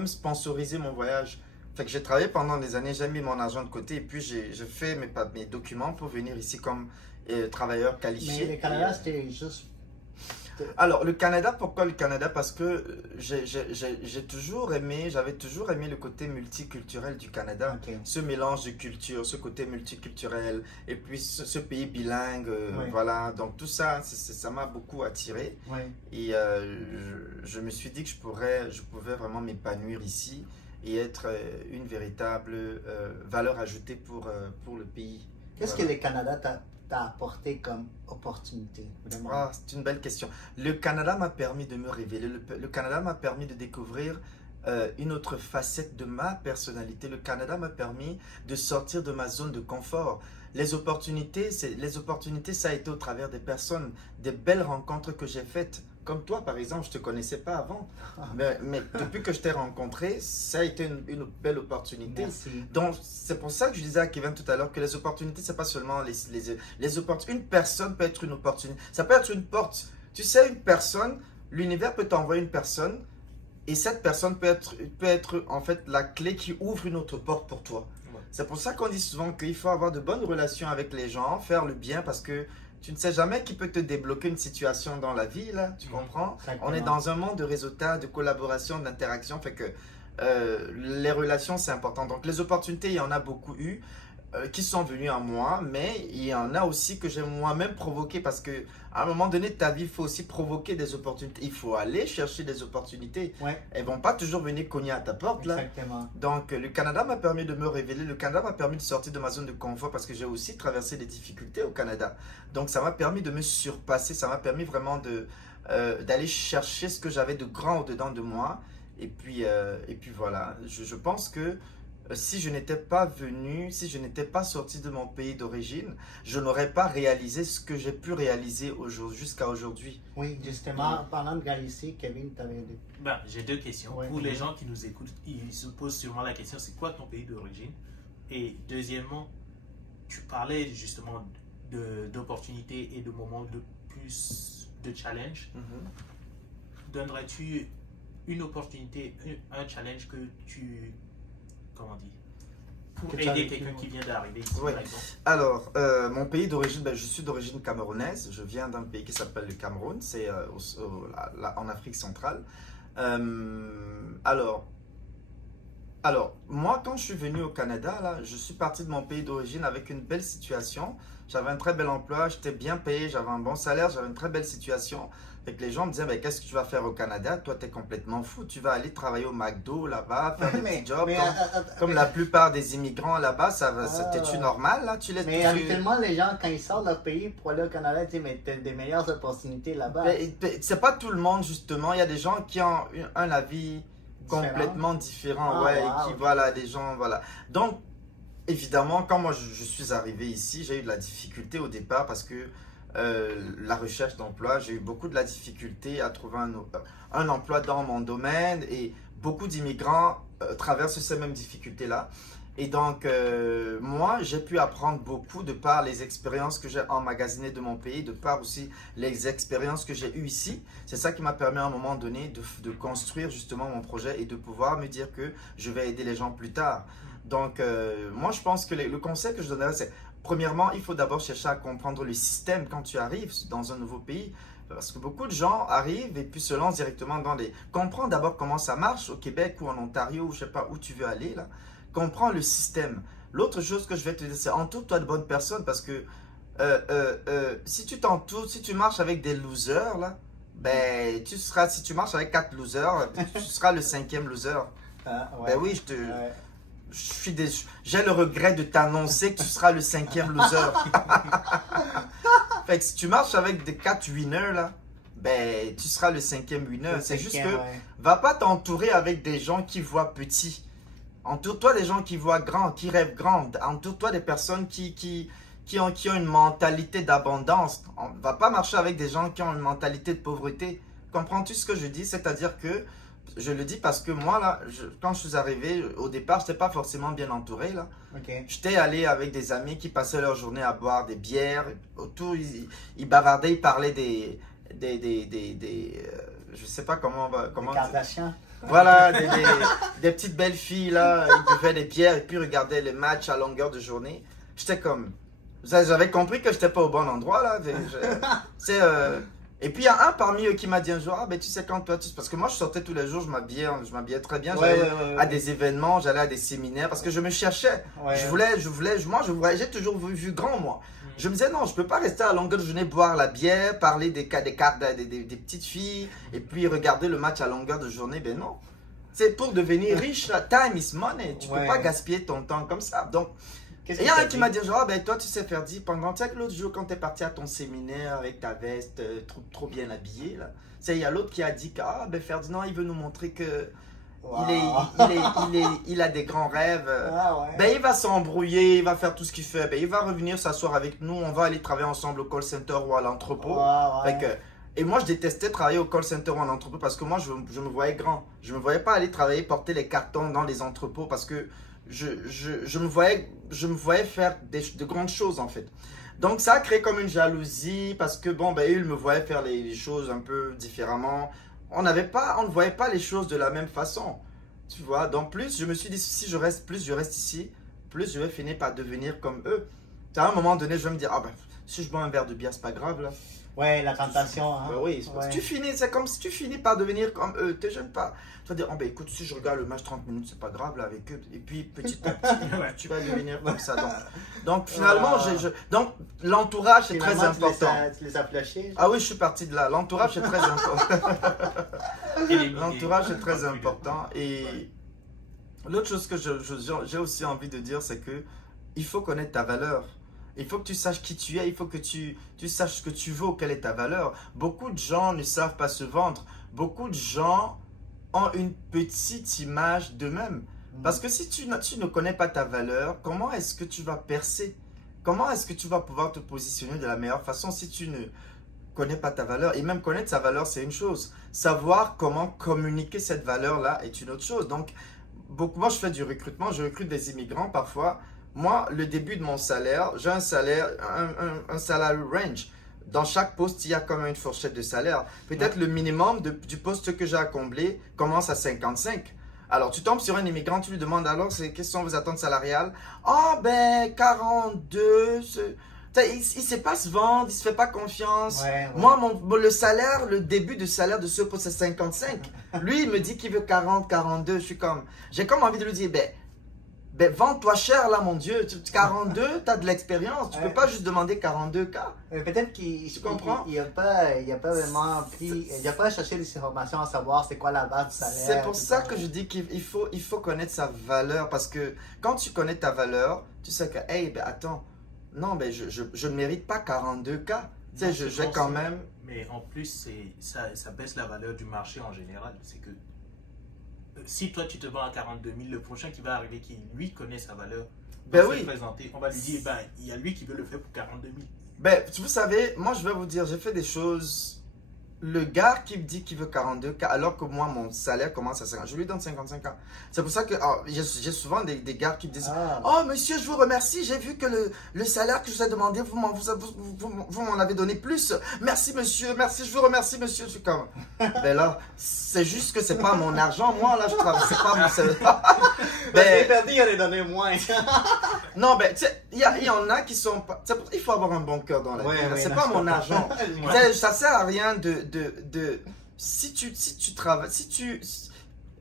sponsoriser mon voyage. Fait que j'ai travaillé pendant des années, j'ai mis mon argent de côté et puis j'ai fait mes documents pour venir ici comme travailleur qualifié. Mais le Canada, c'était juste... Alors, le Canada, pourquoi le Canada? Parce que j'avais toujours aimé le côté multiculturel du Canada. Okay. Ce mélange de cultures, ce côté multiculturel, et puis ce pays bilingue, Ouais. voilà. Donc tout ça, ça m'a beaucoup attiré. Ouais. Et je me suis dit que je pouvais vraiment m'épanouir ici et être une véritable valeur ajoutée pour le pays. Qu'est-ce Voilà. que le Canada t'a apporté comme opportunité, vraiment? C'est une belle question. Le Canada m'a permis de me révéler. Le Canada m'a permis de découvrir une autre facette de ma personnalité. Le Canada m'a permis de sortir de ma zone de confort. Les opportunités, ça a été au travers des personnes, des belles rencontres que j'ai faites. comme toi, par exemple, je ne te connaissais pas avant. Mais depuis que je t'ai rencontré, ça a été une belle opportunité. Merci. Donc, c'est pour ça que je disais à Kevin tout à l'heure que les opportunités, ce n'est pas seulement les opportunités. Une personne peut être une opportunité. Ça peut être une porte. Tu sais, une personne, l'univers peut t'envoyer une personne et cette personne peut être en fait la clé qui ouvre une autre porte pour toi. Ouais. C'est pour ça qu'on dit souvent qu'il faut avoir de bonnes relations avec les gens, faire le bien parce que tu ne sais jamais qui peut te débloquer une situation dans la vie, là, tu comprends? Exactement. On est dans un monde de réseautage, de collaboration, d'interaction, fait que les relations, c'est important. Donc, les opportunités, il y en a beaucoup eu qui sont venues à moi, mais il y en a aussi que j'ai moi-même provoqué parce que à un moment donné de ta vie, il faut aussi provoquer des opportunités. Il faut aller chercher des opportunités. Ouais, Elles ne vont pas toujours venir cogner à ta porte, là. exactement. Donc, le Canada m'a permis de me révéler. Le Canada m'a permis de sortir de ma zone de confort parce que j'ai aussi traversé des difficultés au Canada. Donc, ça m'a permis de me surpasser. Ça m'a permis vraiment d'aller chercher ce que j'avais de grand au-dedans de moi. Et puis voilà. Je pense que si je n'étais pas venu, si je n'étais pas sorti de mon pays d'origine, je n'aurais pas réalisé ce que j'ai pu réaliser jusqu'à aujourd'hui. Oui, justement, en parlant de réaliser, Kevin, tu avais dit. Ben, j'ai deux questions. Ouais. Pour les gens qui nous écoutent, ils se posent sûrement la question, c'est quoi ton pays d'origine? Et deuxièmement, tu parlais justement d'opportunités et de moments de plus de challenge. Donnerais-tu une opportunité, un challenge que tu, comment dire, pour Que tu as aider vécu, quelqu'un ouais. qui vient d'arriver ici, Ouais. par exemple? Alors, mon pays d'origine, je suis d'origine camerounaise. Je viens d'un pays qui s'appelle le Cameroun. C'est en Afrique centrale. Alors, moi, quand je suis venu au Canada, là, je suis parti de mon pays d'origine avec une belle situation. J'avais un très bel emploi, j'étais bien payé, j'avais un bon salaire, j'avais une très belle situation. Fait que les gens me disaient, mais qu'est-ce que tu vas faire au Canada? Toi, tu es complètement fou. Tu vas aller travailler au McDo là-bas, faire des petits jobs. Comme la plupart des immigrants là-bas, t'es-tu normal là? Mais habituellement, les gens, quand ils sortent de leur pays pour aller au Canada, ils disent, mais t'as des meilleures opportunités là-bas. C'est pas tout le monde, justement. Il y a des gens qui ont un avis complètement différent. Ah, Ouais, wow. et qui, voilà, des gens, voilà. Donc, évidemment, quand moi je suis arrivé ici, j'ai eu de la difficulté au départ parce que la recherche d'emploi, j'ai eu beaucoup de la difficulté à trouver un emploi dans mon domaine et beaucoup d'immigrants traversent ces mêmes difficultés-là. Et donc, moi, j'ai pu apprendre beaucoup de par les expériences que j'ai emmagasinées de mon pays, de par aussi les expériences que j'ai eues ici. C'est ça qui m'a permis à un moment donné de construire justement mon projet et de pouvoir me dire que je vais aider les gens plus tard. Donc, moi, je pense que le conseil que je donnerais, c'est premièrement, il faut d'abord chercher à comprendre le système quand tu arrives dans un nouveau pays. Parce que beaucoup de gens arrivent et puis se lancent directement dans les... Comprends d'abord comment ça marche au Québec ou en Ontario ou je sais pas où tu veux aller là. Comprends le système. L'autre chose que je vais te dire, c'est entoure-toi de bonnes personnes parce que si tu marches avec des losers là, ben si tu marches avec 4 losers, tu seras le 5e loser. Ah, ouais. Ben oui, Ouais. j'ai le regret de t'annoncer que tu seras le 5e loser. Fait que si tu marches avec des 4 winners là, ben tu seras le 5e winner. Le C'est juste cinquième, que ouais. va pas t'entourer avec des gens qui voient petit. Entoure-toi des gens qui voient grand, qui rêvent grand. Entoure-toi des personnes qui ont une mentalité d'abondance. On va pas marcher avec des gens qui ont une mentalité de pauvreté. Comprends-tu ce que je dis? C'est-à-dire que je le dis parce que moi, là, quand je suis arrivé, au départ, je n'étais pas forcément bien entouré. Là. Ok. J'étais allé avec des amis qui passaient leur journée à boire des bières. Autour, ils bavardaient, ils parlaient je sais pas comment... Les Kardashians. Voilà, des petites belles filles, là, ils buvaient des bières et puis regardaient les matchs à longueur de journée. J'étais comme... J'avais compris que je n'étais pas au bon endroit, là. Et puis, il y a un parmi eux qui m'a dit un jour, ah ben tu sais quand toi, parce que moi je sortais tous les jours, je m'habillais très bien, j'allais à des événements, j'allais à des séminaires, parce que je me cherchais. Ouais. J'ai toujours vu grand, moi. Je me disais, non, je peux pas rester à longueur de journée, boire la bière, parler des petites filles, et puis regarder le match à longueur de journée. Ben non. C'est pour devenir riche, là, time is money. Tu peux pas gaspiller ton temps comme ça. Donc, il y a un qui m'a dit, genre, ah, ben toi, tu sais faire dire pendant, tu sais que l'autre jour, quand tu es parti à ton séminaire avec ta veste, trop bien habillée, là, il y a l'autre qui a dit que, ah, ben Ferdinand, il veut nous montrer que Wow. il a des grands rêves. Ah, ouais. Ben, il va s'embrouiller, il va faire tout ce qu'il fait. Ben, il va revenir s'asseoir avec nous. On va aller travailler ensemble au call center ou à l'entrepôt. Ouais, ouais. Fait que, Et moi, je détestais travailler au call center ou en entrepôt parce que moi, je me voyais grand. Je ne me voyais pas aller travailler, porter les cartons dans les entrepôts parce que je me voyais faire de grandes choses en fait. Donc ça a créé comme une jalousie parce que bon, ben, ils me voyaient faire les choses un peu différemment. On ne voyait pas les choses de la même façon. Tu vois, donc plus je me suis dit, si je reste ici, plus je vais finir par devenir comme eux. À un moment donné, je vais me dire, ah ben, si je bois un verre de bière, c'est pas grave là. Ouais, la tentation. Hein? Ben oui, c'est comme si tu finis par devenir comme eux, te gêne pas. Tu vas dire, oh ben écoute, si je regarde le match 30 minutes, c'est pas grave là avec eux. Et puis petit à petit, tu vas devenir comme ça. Donc finalement, donc l'entourage est très important. Tu les as flushés? Ah oui, je suis parti de là. L'entourage est très important. L'entourage est très important. Et l'autre chose que j'ai aussi envie de dire, c'est que il faut connaître ta valeur. Il faut que tu saches qui tu es, il faut que tu saches ce que tu vaux, quelle est ta valeur. Beaucoup de gens ne savent pas se vendre. Beaucoup de gens ont une petite image d'eux-mêmes. Parce que si tu ne connais pas ta valeur, comment est-ce que tu vas percer? Comment est-ce que tu vas pouvoir te positionner de la meilleure façon si tu ne connais pas ta valeur? Et même connaître sa valeur, c'est une chose. Savoir comment communiquer cette valeur-là est une autre chose. Donc, moi, je fais du recrutement, je recrute des immigrants parfois. Moi, le début de mon salaire, j'ai un salaire, un salary range. Dans chaque poste, il y a comme une fourchette de salaire. Peut-être le minimum du poste que j'ai à combler commence à 55. Alors, tu tombes sur un immigrant, tu lui demandes alors, quelles sont vos attentes salariales? Ah, ben, 42. Il ne sait pas se vendre, il ne se fait pas confiance. Ouais. Moi, le salaire, le début de salaire de ce poste, c'est 55. Lui, il me dit qu'il veut 40, 42. J'ai comme envie de lui dire, ben, vends-toi cher là, mon Dieu. 42, tu as de l'expérience. Tu ne peux pas juste demander 42K. Peut-être qu'il n'a pas vraiment pris, il n'a pas cherché des informations à savoir c'est quoi la base du salaire. C'est pour ça que je dis qu'il faut connaître sa valeur. Parce que quand tu connais ta valeur, tu sais que, hey, ben attends, non, ben je ne mérite pas 42K. Tu sais, je vais quand même. Mais en plus, ça baisse la valeur du marché en général. C'est que si toi tu te vends à 42 000, le prochain qui va arriver qui lui connaît sa valeur, va se présenter, on va lui dire, il y a lui qui veut le faire pour 42 000. Ben, vous savez, moi je vais vous dire, j'ai fait des choses. Le gars qui me dit qu'il veut 42K alors que moi mon salaire commence à 50, je lui donne 55K. C'est pour ça que j'ai souvent des gars qui me disent oh monsieur, je vous remercie, j'ai vu que le salaire que je vous ai demandé, vous m'en avez donné plus. Merci monsieur, merci, je vous remercie monsieur. Je suis comme ben là, c'est juste que c'est pas mon argent, moi là je travaille, c'est pas mon salaire. Ben perdu, il en a donné moins. Non, ben tu sais, il y en a qui sont pas. Il faut avoir un bon cœur dans la vie. C'est pas mon argent. Ça sert à rien si tu travailles,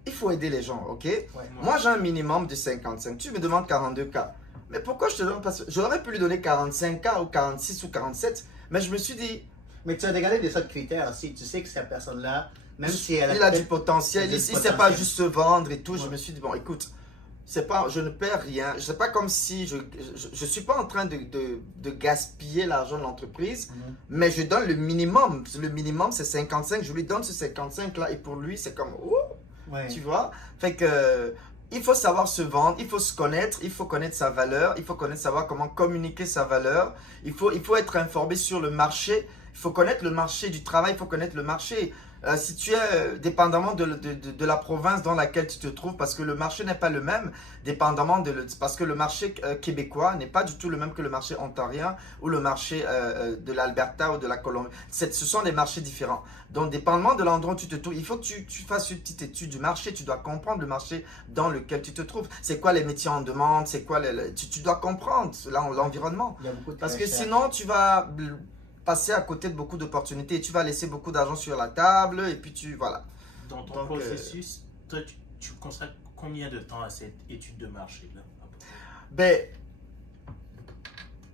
il faut aider les gens, ok? Moi j'ai un minimum de 55. Tu me demandes 42K. Mais pourquoi je te donne pas? J'aurais pu lui donner 45K ou 46 ou 47. Mais je me suis dit. Mais tu as regardé des autres critères aussi. Tu sais que cette personne-là, même si elle il a du potentiel, il ne sait pas juste se vendre et tout. Ouais. Je me suis dit, bon, écoute, je ne perds rien. C'est pas comme si je suis pas en train de gaspiller l'argent de l'entreprise, mais je donne le minimum. Le minimum, c'est 55. Je lui donne ce 55-là et pour lui, c'est comme, tu vois? Fait que, il faut savoir se vendre, il faut se connaître, il faut connaître sa valeur, il faut savoir comment communiquer sa valeur. Il faut être informé sur le marché. Il faut connaître le marché du travail, il faut connaître le marché. Si tu es dépendamment de la province dans laquelle tu te trouves, parce que le marché n'est pas le même, parce que le marché québécois n'est pas du tout le même que le marché ontarien ou le marché de l'Alberta ou de la Colombie. Ce sont des marchés différents. Donc, dépendamment de l'endroit où tu te trouves, il faut que tu fasses une petite étude du marché. Tu dois comprendre le marché dans lequel tu te trouves. C'est quoi les métiers en demande? C'est quoi tu dois comprendre l'environnement. Parce que sinon, tu vas passer à côté de beaucoup d'opportunités et tu vas laisser beaucoup d'argent sur la table et puis voilà. Dans ton processus, toi, tu consacres combien de temps à cette étude de marché là? Ben,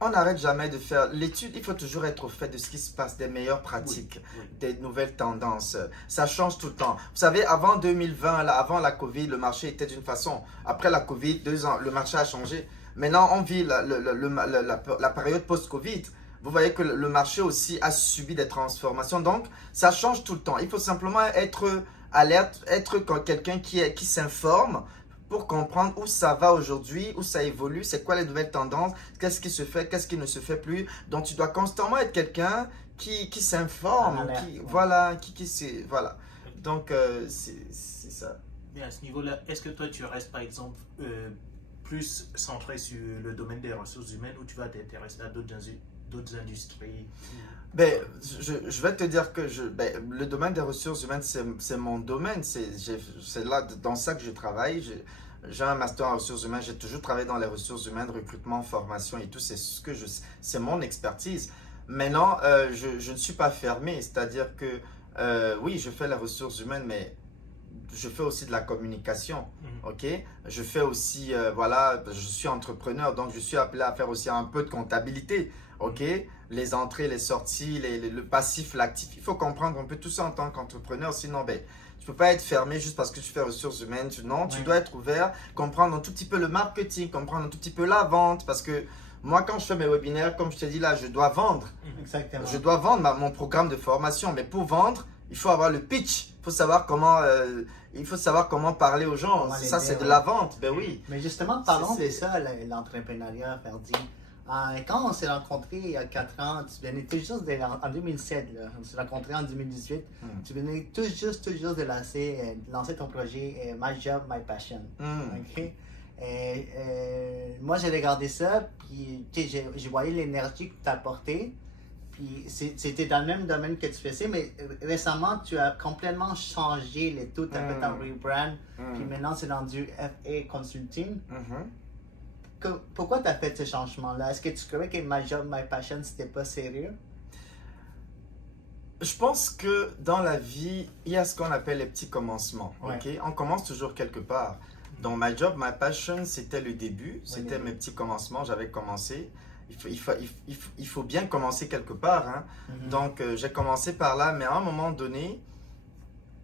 on n'arrête jamais de faire l'étude. Il faut toujours être au fait de ce qui se passe, des meilleures pratiques, des nouvelles tendances. Ça change tout le temps. Vous savez, avant 2020, avant la Covid, le marché était d'une façon. Après la Covid, 2 ans, le marché a changé. Maintenant, on vit la période post-Covid. Vous voyez que le marché aussi a subi des transformations. Donc, ça change tout le temps. Il faut simplement être alerte, être quelqu'un qui s'informe pour comprendre où ça va aujourd'hui, où ça évolue, c'est quoi les nouvelles tendances, qu'est-ce qui se fait, qu'est-ce qui ne se fait plus. Donc, tu dois constamment être quelqu'un qui s'informe, voilà. Donc, c'est ça. Mais à ce niveau-là, est-ce que toi, tu restes, par exemple, plus centré sur le domaine des ressources humaines ou tu vas t'intéresser à d'autres industries? Ben, je vais te dire que le domaine des ressources humaines, c'est mon domaine. C'est là, dans ça que je travaille. J'ai un master en ressources humaines. J'ai toujours travaillé dans les ressources humaines, recrutement, formation et tout. C'est mon expertise. Maintenant, je ne suis pas fermé. C'est-à-dire que, oui, je fais les ressources humaines, mais je fais aussi de la communication, ok? Je fais aussi, voilà, je suis entrepreneur, donc je suis appelé à faire aussi un peu de comptabilité, ok? Les entrées, les sorties, le passif, l'actif. Il faut comprendre un peu tout ça en tant qu'entrepreneur, sinon, ben, tu ne peux pas être fermé juste parce que tu fais ressources humaines. Non, tu dois être ouvert, comprendre un tout petit peu le marketing, comprendre un tout petit peu la vente, parce que moi, quand je fais mes webinaires, comme je te dis là, je dois vendre. Exactement. Je dois vendre mon programme de formation, mais pour vendre, il faut avoir le pitch. Il faut savoir comment parler aux gens. Ça, c'est de la vente. Ben oui. Mais justement, parlons de ça, l'entrepreneuriat, Ferdi. Quand on s'est rencontrés il y a 4 ans, tu venais tout juste en 2007, là. On s'est rencontrés en 2018. Tu venais tout juste de lancer ton projet My Job, My Passion. Okay? Moi, j'ai regardé ça, puis j'ai voyé l'énergie que tu as apportée. Puis c'était dans le même domaine que tu faisais, mais récemment, tu as complètement changé le tout. Tu as fait un rebrand, puis maintenant, c'est rendu FA Consulting. Pourquoi tu as fait ce changement-là? Est-ce que tu croyais que My Job, My Passion, c'était pas sérieux? Je pense que dans la vie, il y a ce qu'on appelle les petits commencements. Ouais. Okay? On commence toujours quelque part. Donc, My Job, My Passion, c'était le début. C'était mes petits commencements. J'avais commencé. Il faut bien commencer quelque part. Hein? Donc, j'ai commencé par là. Mais à un moment donné,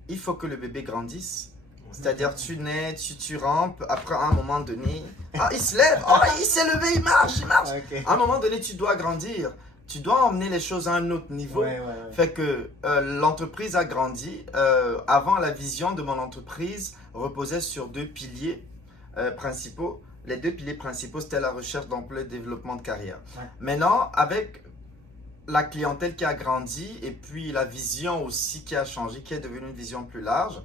il faut que le bébé grandisse. C'est-à-dire, tu nais, tu rampes. Après, à un moment donné, il se lève. Il s'est levé, il marche. Okay. À un moment donné, tu dois grandir. Tu dois emmener les choses à un autre niveau. Fait que l'entreprise a grandi. Avant, la vision de mon entreprise reposait sur 2 piliers principaux. Les 2 piliers principaux, c'était la recherche d'emploi et le développement de carrière. Maintenant, avec la clientèle qui a grandi et puis la vision aussi qui a changé, qui est devenue une vision plus large,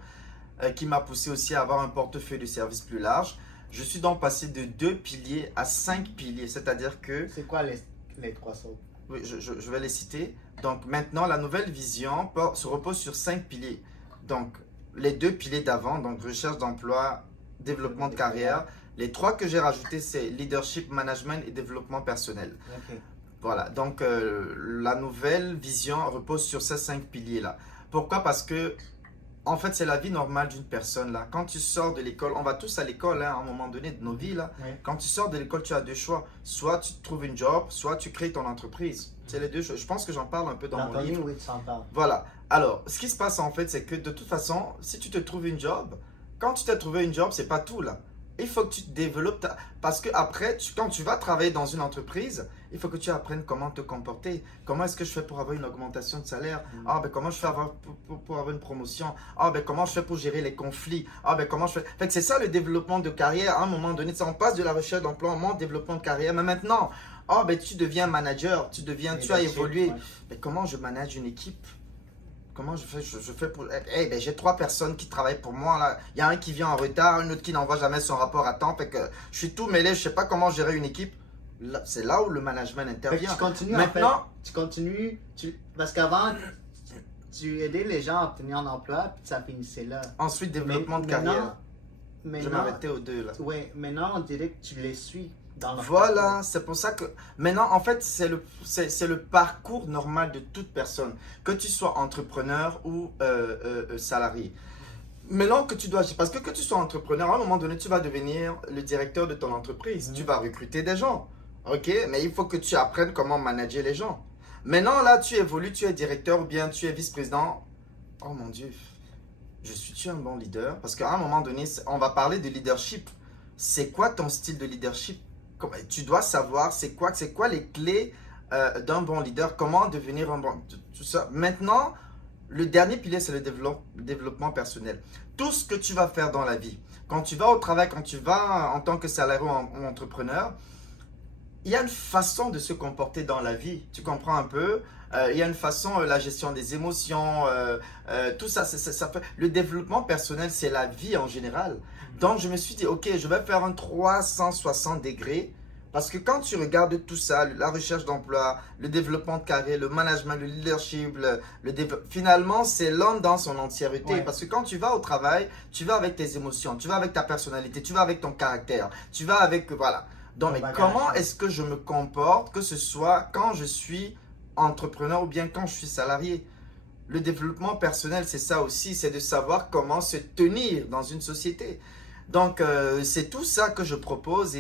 qui m'a poussé aussi à avoir un portefeuille de services plus large, je suis donc passé de 2 piliers à 5 piliers. C'est-à-dire que... C'est quoi les 3 autres? Oui, je vais les citer. Donc maintenant, la nouvelle vision se repose sur 5 piliers. Donc les 2 piliers d'avant, donc recherche d'emploi, développement de carrière. Les 3 que j'ai rajoutés, c'est leadership, management et développement personnel. Voilà, donc la nouvelle vision repose sur ces 5 piliers-là. Pourquoi? Parce que en fait, c'est la vie normale d'une personne là. Quand tu sors de l'école, on va tous à l'école hein, à un moment donné de nos vies là. Quand tu sors de l'école, tu as 2 choix. Soit tu trouves une job, soit tu crées ton entreprise. C'est les 2 choses. Je pense que j'en parle un peu dans mon livre. Oui, tu en parles. Voilà. Alors, ce qui se passe en fait, c'est que de toute façon, si tu te trouves une job, quand tu t'es trouvé une job, c'est pas tout là. Il faut que tu te développes parce que après, quand tu vas travailler dans une entreprise, il faut que tu apprennes comment te comporter. Comment est-ce que je fais pour avoir une augmentation de salaire? Comment je fais pour avoir une promotion? Comment je fais pour gérer les conflits? Comment je fais? Fait que c'est ça le développement de carrière. À un moment donné, on passe de la recherche d'emploi au développement de carrière. Mais maintenant, tu deviens manager, tu as évolué. Mais comment je manage une équipe? Comment je fais pour... j'ai 3 personnes qui travaillent pour moi. Là. Il y a un qui vient en retard, un autre qui n'envoie jamais son rapport à temps. Fait que je suis tout mêlé, je ne sais pas comment gérer une équipe. C'est là où le management intervient. Tu continues maintenant, parce qu'avant, tu aidais les gens à obtenir un emploi, puis ça finissait là. Ensuite, développement de carrière. Maintenant, je m'arrêtais aux 2 là. Oui, maintenant on dirait que tu les suis. Voilà, c'est pour ça que maintenant en fait c'est le parcours normal de toute personne, que tu sois entrepreneur ou salarié. Maintenant que tu dois, parce que tu sois entrepreneur, à un moment donné tu vas devenir le directeur de ton entreprise, tu vas recruter des gens, ok, mais il faut que tu apprennes comment manager les gens. Maintenant là tu évolues, tu es directeur ou bien tu es vice-président, oh mon Dieu, suis-tu un bon leader? Parce qu'à un moment donné on va parler de leadership. C'est quoi ton style de leadership? Tu dois savoir c'est quoi les clés d'un bon leader, comment devenir un bon... Tout ça. Maintenant, le dernier pilier, c'est le développement personnel. Tout ce que tu vas faire dans la vie, quand tu vas au travail, quand tu vas en tant que salarié ou entrepreneur, il y a une façon de se comporter dans la vie. Tu comprends un peu? Il y a une façon, la gestion des émotions, tout ça, ça fait. Le développement personnel, c'est la vie en général. Donc, je me suis dit, ok, je vais faire un 360 degrés. Parce que quand tu regardes tout ça, la recherche d'emploi, le développement de carrière, le management, le leadership, finalement, c'est l'homme dans son entièreté. Ouais. Parce que quand tu vas au travail, tu vas avec tes émotions, tu vas avec ta personnalité, tu vas avec ton caractère, tu vas avec, voilà. Donc, mais comment est-ce que je me comporte, que ce soit quand je suis entrepreneur ou bien quand je suis salarié? Le développement personnel, c'est ça aussi, c'est de savoir comment se tenir dans une société. Donc, c'est tout ça que je propose.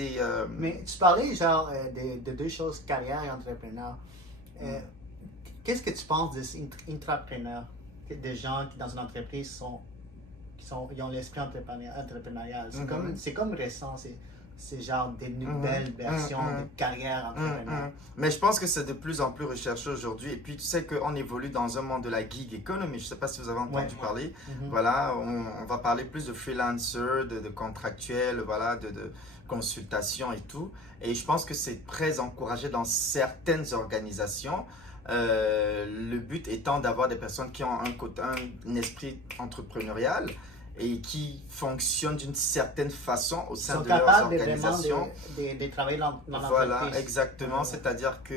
Mais tu parlais genre de deux choses, carrière et entrepreneur. Qu'est-ce que tu penses des intrapreneurs, des gens qui dans une entreprise ils ont l'esprit entrepreneurial? C'est comme récent, c'est genre des nouvelles versions de carrière entrepreneur. Mais je pense que c'est de plus en plus recherché aujourd'hui. Et puis, tu sais qu'on évolue dans un monde de la gig economy. Je ne sais pas si vous avez entendu parler. Voilà, on va parler plus de freelancer, de contractuels, voilà, de consultation et tout. Et je pense que c'est très encouragé dans certaines organisations. Le but étant d'avoir des personnes qui ont un esprit entrepreneurial et qui fonctionnent d'une certaine façon au sein de leurs organisations. De travailler dans l'entreprise. Voilà, exactement. C'est-à-dire que,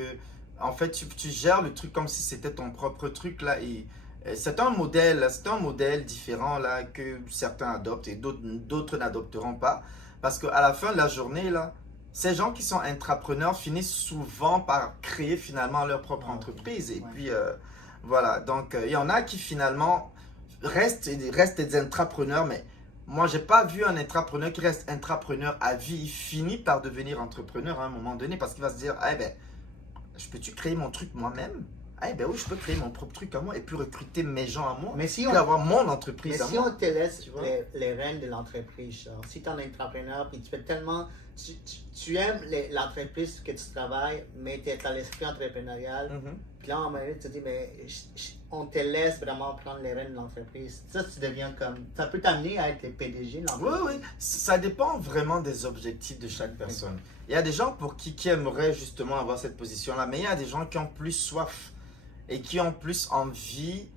en fait, tu gères le truc comme si c'était ton propre truc là. Et c'est un modèle différent là que certains adoptent et d'autres n'adopteront pas. Parce qu'à la fin de la journée là, ces gens qui sont intrapreneurs finissent souvent par créer finalement leur propre entreprise. Et puis, voilà. Donc, il y en a qui finalement restent des intrapreneurs, mais moi, j'ai pas vu un intrapreneur qui reste intrapreneur à vie. Il finit par devenir entrepreneur à un moment donné parce qu'il va se dire, eh ben, je peux-tu créer mon truc moi-même? Eh ben oui, je peux créer mon propre truc à moi et puis recruter mes gens à moi. Mais si avoir mon entreprise à moi. Mais si on te laisse les rênes de l'entreprise, si tu es un entrepreneur puis tu fais tellement, tu aimes l'entreprise que tu travailles, mais tu es à l'esprit entrepreneurial. Puis là, tu te dis, mais on te laisse vraiment prendre les rênes de l'entreprise. Ça, tu deviens comme. Ça peut t'amener à être le PDG de l'entreprise. Oui, ça dépend vraiment des objectifs de chaque personne. Il y a des gens pour qui aimeraient justement avoir cette position-là, mais il y a des gens qui ont plus soif et qui ont plus envie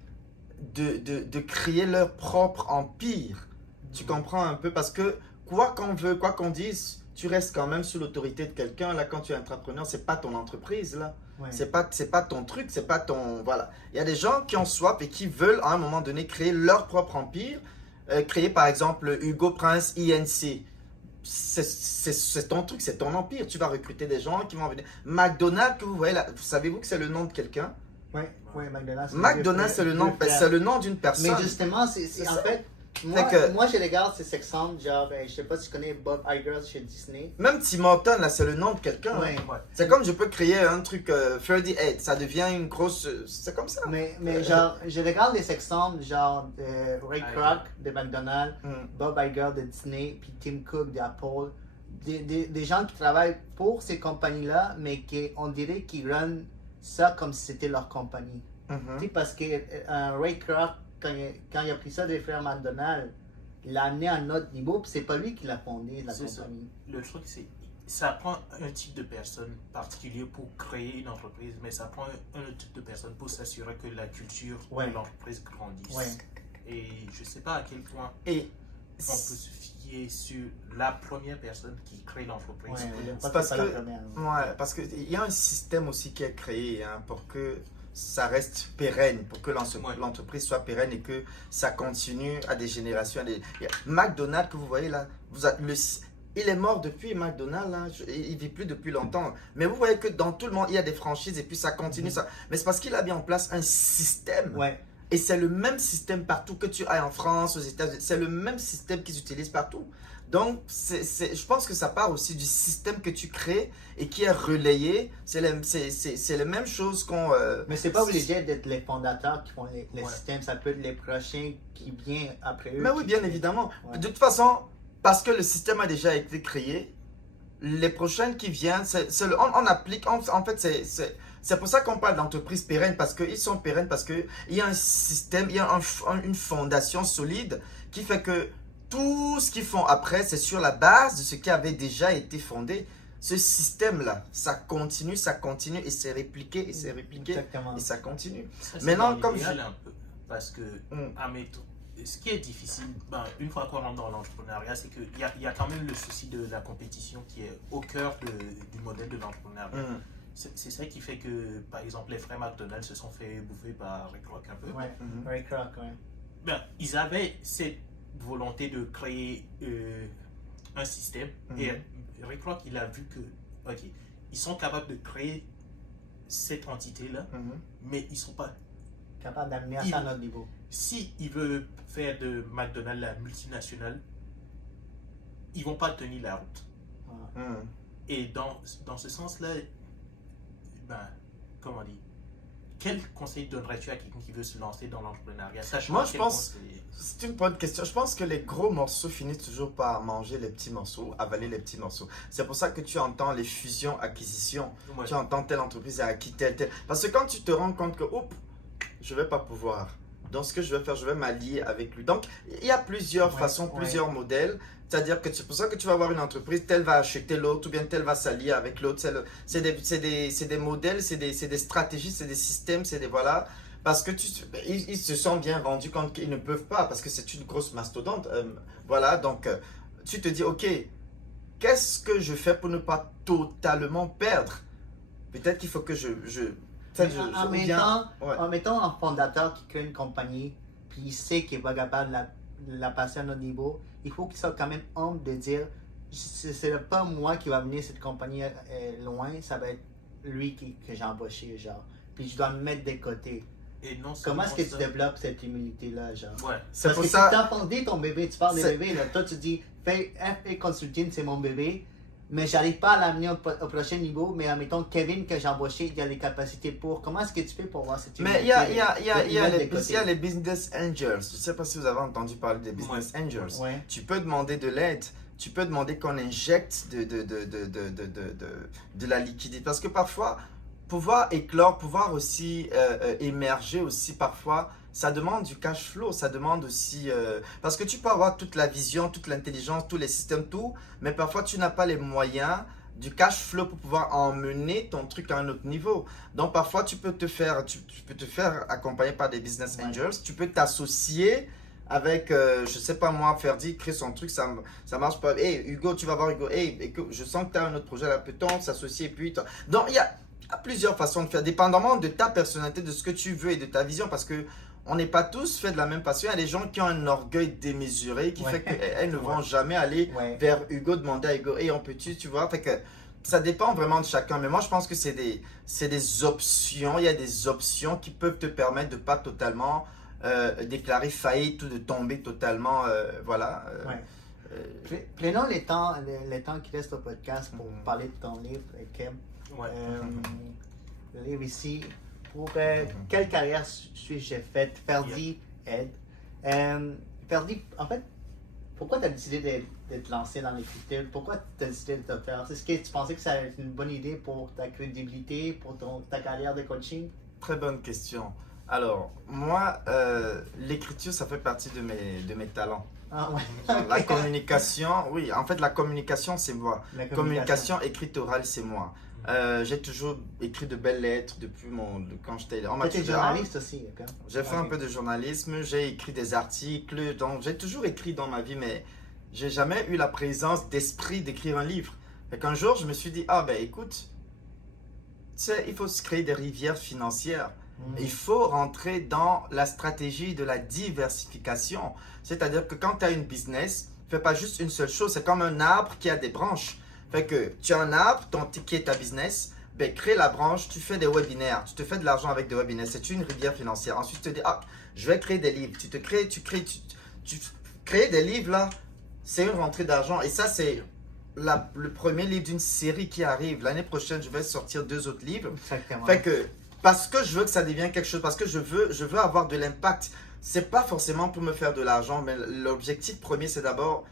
de créer leur propre empire. Tu comprends un peu? Parce que quoi qu'on dise, tu restes quand même sous l'autorité de quelqu'un. Là, quand tu es entrepreneur, c'est pas ton entreprise, là. C'est pas ton truc, c'est pas ton... Voilà. Il y a des gens qui ont soif et qui veulent, à un moment donné, créer leur propre empire. Créer, par exemple, Hugo Prince INC. C'est ton truc, c'est ton empire. Tu vas recruter des gens qui vont venir. McDonald's, que vous voyez là, savez-vous que c'est le nom de quelqu'un? Oui, McDonald's. McDonald's, c'est le nom d'une personne. Mais justement, c'est en fait... Moi, je regarde ces exemples, genre, je sais pas si tu connais Bob Iger chez Disney. Même Tim Horton, là, c'est le nom de quelqu'un. C'est comme je peux créer un truc 38, ça devient une grosse... C'est comme ça. Mais genre, je regarde les exemples, genre, de Ray Kroc de McDonald's, Bob Iger de Disney, puis Tim Cook d'Apple. Des gens qui travaillent pour ces compagnies-là, mais on dirait qu'ils run ça comme si c'était leur compagnie. Tu sais, parce que Ray Kroc, quand il a pris ça des frères McDonald's, il l'a amené à un autre niveau, puis c'est pas lui qui l'a fondé, la compagnie. Ça. Le truc, c'est ça prend un type de personne particulier pour créer une entreprise, mais ça prend un autre type de personne pour s'assurer que la culture de l'entreprise grandisse. Et je sais pas à quel point on peut se fier sur la première personne qui crée l'entreprise. Parce qu'il y a un système aussi qui est créé pour que ça reste pérenne, pour que l'entreprise soit pérenne et que ça continue à des générations. McDonald's que vous voyez là, il est mort depuis McDonald's, là, il ne vit plus depuis longtemps. Mais vous voyez que dans tout le monde, il y a des franchises et puis ça continue. Ça. Mais c'est parce qu'il a mis en place un système. Et c'est le même système partout que tu ailles en France, aux États-Unis. C'est le même système qu'ils utilisent partout. Donc, je pense que ça part aussi du système que tu crées et qui est relayé. C'est les mêmes choses qu'on... Mais c'est pas obligé d'être les fondateurs qui font les systèmes. Ça peut être les prochains qui viennent après eux. Mais oui, bien évidemment. De toute façon, parce que le système a déjà été créé, les prochaines qui viennent, on applique... En fait, C'est pour ça qu'on parle d'entreprises pérennes, parce qu'ils sont pérennes, parce qu'il y a un système, il y a une fondation solide qui fait que tout ce qu'ils font après, c'est sur la base de ce qui avait déjà été fondé. Ce système-là, ça continue et c'est répliqué et c'est répliqué. Exactement. Et ça continue. Ça, c'est Maintenant, dans comme l'idéal un peu, parce que, admettons, ce qui est difficile, une fois qu'on rentre dans l'entrepreneuriat, c'est qu'il y a quand même le souci de la compétition qui est au cœur du modèle de l'entrepreneuriat. C'est ça qui fait que, par exemple, les frères McDonald's se sont fait bouffer par Ray Kroc un peu. Ouais, Ray Kroc, ouais. Ils avaient cette volonté de créer un système. Et Ray Kroc, il a vu que, ok, ils sont capables de créer cette entité-là, mais ils ne sont pas capables d'amener à ça à notre niveau. Si ils veulent faire de McDonald's la multinationale, ils ne vont pas tenir la route. Et dans ce sens-là, comment dire, quel conseil donnerais-tu à quelqu'un qui veut se lancer dans l'entrepreneuriat? Moi, je pense, c'est une bonne question. Je pense que les gros morceaux finissent toujours par manger les petits morceaux, avaler les petits morceaux. C'est pour ça que tu entends les fusions, acquisitions. Ouais. Tu entends telle entreprise a acquis telle. Parce que quand tu te rends compte que, oups, je ne vais pas pouvoir. Donc, ce que je vais faire, je vais m'allier avec lui. Donc, il y a plusieurs façons, plusieurs modèles. C'est-à-dire que c'est pour ça que tu vas avoir une entreprise, telle va acheter l'autre, ou bien telle va s'allier avec l'autre. C'est des modèles, c'est des stratégies, c'est des systèmes, c'est des voilà. Parce que ils se sont bien rendus compte qu'ils ne peuvent pas, parce que c'est une grosse mastodonte. Voilà, donc tu te dis, ok, qu'est-ce que je fais pour ne pas totalement perdre? Peut-être qu'il faut que en mettant un fondateur qui crée une compagnie, puis il sait qu'il va capable de la passer à notre niveau, il faut qu'il soit quand même humble de dire c'est pas moi qui va mener cette compagnie loin, ça va être lui que j'ai embauché, genre. Puis je dois me mettre de côté. Et non comment est-ce que tu développes cette humilité-là, genre? Ouais. Parce que si tu as fondé ton bébé, tu parles des bébés, là, toi tu dis FA Consulting, c'est mon bébé, mais j'arrive pas à l'amener au prochain niveau, mais admettons Kevin que j'ai embauché, il a les capacités pour. Comment est-ce que tu fais pour voir cette humilité? Mais il y a les business angels. Je ne sais pas si vous avez entendu parler des business angels. Ouais. Tu peux demander de l'aide. Tu peux demander qu'on injecte de la liquidité. Parce que parfois, pouvoir éclore, pouvoir aussi émerger aussi parfois, ça demande du cash flow, ça demande aussi... parce que tu peux avoir toute la vision, toute l'intelligence, tous les systèmes, tout, mais parfois tu n'as pas les moyens du cash flow pour pouvoir emmener ton truc à un autre niveau. Donc parfois tu peux te faire accompagner par des business angels, tu peux t'associer avec, je sais pas moi, Ferdi crée son truc, ça marche pas. Hey Hugo, tu vas voir Hugo, hey, je sens que tu as un autre projet là, peut-on s'associer puis... Donc il y a plusieurs façons de faire, dépendamment de ta personnalité, de ce que tu veux et de ta vision, parce que on n'est pas tous faits de la même passion. Il y a des gens qui ont un orgueil démesuré qui fait qu'elles ne vont jamais aller vers Hugo, demander à Hugo, hey, on peut-tu, tu vois. Fait que ça dépend vraiment de chacun. Mais moi, je pense que c'est des options. Il y a des options qui peuvent te permettre de ne pas totalement déclarer faillite ou de tomber totalement, voilà. Prenons les temps qui restent au podcast pour parler de ton livre, Kim. Le livre ici. Pour quelle carrière j'ai faite, Ferdi aide. Ferdi, en fait, pourquoi tu as décidé de te lancer dans l'écriture? Pourquoi tu as décidé de te faire? Est-ce que tu pensais que ça allait être une bonne idée pour ta crédibilité, pour ta carrière de coaching? Très bonne question. Alors, moi, l'écriture, ça fait partie de mes talents. Ah ouais. La communication, oui, en fait, la communication, c'est moi. La communication écrite orale, c'est moi. J'ai toujours écrit de belles lettres depuis quand j'étais en maths. Tu étais journaliste aussi, d'accord? J'ai fait un peu de journalisme, j'ai écrit des articles, donc j'ai toujours écrit dans ma vie, mais j'ai jamais eu la présence d'esprit d'écrire un livre. Et qu'un jour, je me suis dit, ah ben écoute, tu sais, il faut se créer des rivières financières. Il faut rentrer dans la stratégie de la diversification. C'est-à-dire que quand tu as une business, fais pas juste une seule chose, c'est comme un arbre qui a des branches. Fait que tu as un arbre, qui est ta business, ben, crée la branche, tu fais des webinaires, tu te fais de l'argent avec des webinaires, c'est une rivière financière. Ensuite, tu te dis, ah, je vais créer des livres. Tu crées des livres là, c'est une rentrée d'argent. Et ça, c'est le premier livre d'une série qui arrive. L'année prochaine, je vais sortir 2 autres livres. Exactement. Fait que, parce que je veux que ça devienne quelque chose, parce que je veux avoir de l'impact. C'est pas forcément pour me faire de l'argent, mais l'objectif premier, c'est d'abord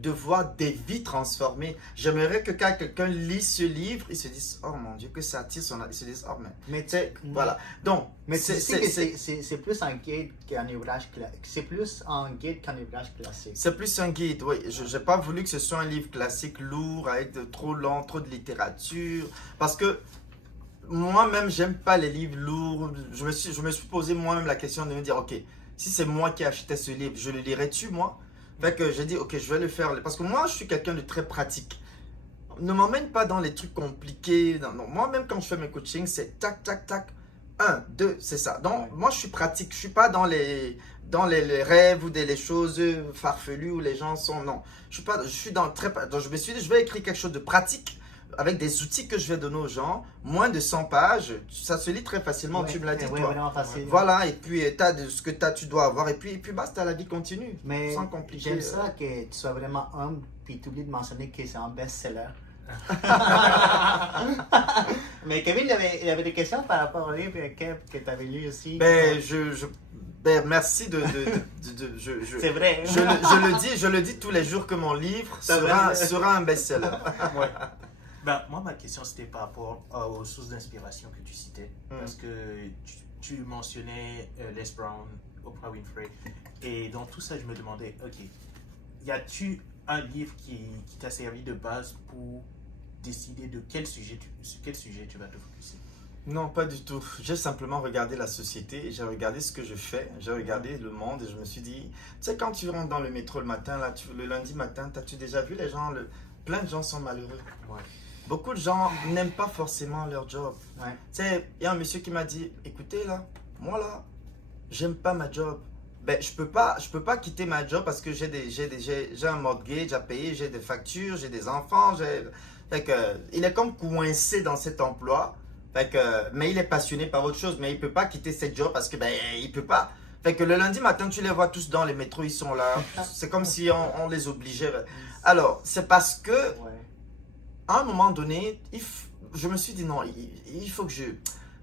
de voir des vies transformées. J'aimerais que quand quelqu'un lit ce livre, il se dise, oh mon Dieu, que ça attire son... Il se dise, oh mais tu sais, voilà. Donc, mais c'est plus un guide qu'un ouvrage classique. C'est plus un guide qu'un ouvrage classique. C'est plus un guide, oui. Je n'ai pas voulu que ce soit un livre classique lourd, avec trop long, trop de littérature. Parce que moi-même, j'aime pas les livres lourds. Je me suis posé moi-même la question de me dire, ok, si c'est moi qui achetais ce livre, je le lirais-tu, moi? Fait que j'ai dit, ok, je vais le faire. Parce que moi, je suis quelqu'un de très pratique. Ne m'emmène pas dans les trucs compliqués. Non. Moi-même, quand je fais mes coachings, c'est tac, tac, tac. 1, 2, c'est ça. Donc, moi, je suis pratique. Je suis pas dans les rêves ou les choses farfelues où les gens sont... Non. Je suis dans très... Donc, je me suis dit, je vais écrire quelque chose de pratique avec des outils que je vais donner aux gens. Moins de 100 pages. Ça se lit très facilement, tu me l'as dit, toi. Vraiment facile. Voilà, et puis tu as ce que tu dois avoir. Et puis basta, la vie continue. Mais sans compliquer. J'aime ça que tu sois vraiment humble, puis tu oublies de mentionner que c'est un best-seller. Mais Kevin, il avait des questions par rapport au livre que tu avais lu aussi. Merci c'est vrai. Je le dis tous les jours que mon livre sera un best-seller. Ouais. Ben, moi, ma question, c'était par rapport aux sources d'inspiration que tu citais. Parce que tu mentionnais Les Brown, Oprah Winfrey. Et dans tout ça, je me demandais, ok, y a-tu un livre qui t'a servi de base pour décider de sur quel sujet tu vas te focuser? Non, pas du tout. J'ai simplement regardé la société, j'ai regardé ce que je fais, j'ai regardé le monde et je me suis dit, tu sais, quand tu rentres dans le métro le matin, là, le lundi matin, as-tu déjà vu les gens, plein de gens sont malheureux. Ouais. Beaucoup de gens n'aiment pas forcément leur job. Ouais. Tu sais, il y a un monsieur qui m'a dit, écoutez là, moi là, j'aime pas ma job. Ben, je peux pas quitter ma job parce que j'ai un mortgage à payer, j'ai des factures, j'ai des enfants, fait que, il est comme coincé dans cet emploi. Fait que, mais il est passionné par autre chose, mais il peut pas quitter cette job parce que ben il peut pas. Fait que le lundi matin, tu les vois tous dans les métros, ils sont là. C'est comme si on les obligeait. Alors, c'est parce que à un moment donné, je me suis dit non, il faut que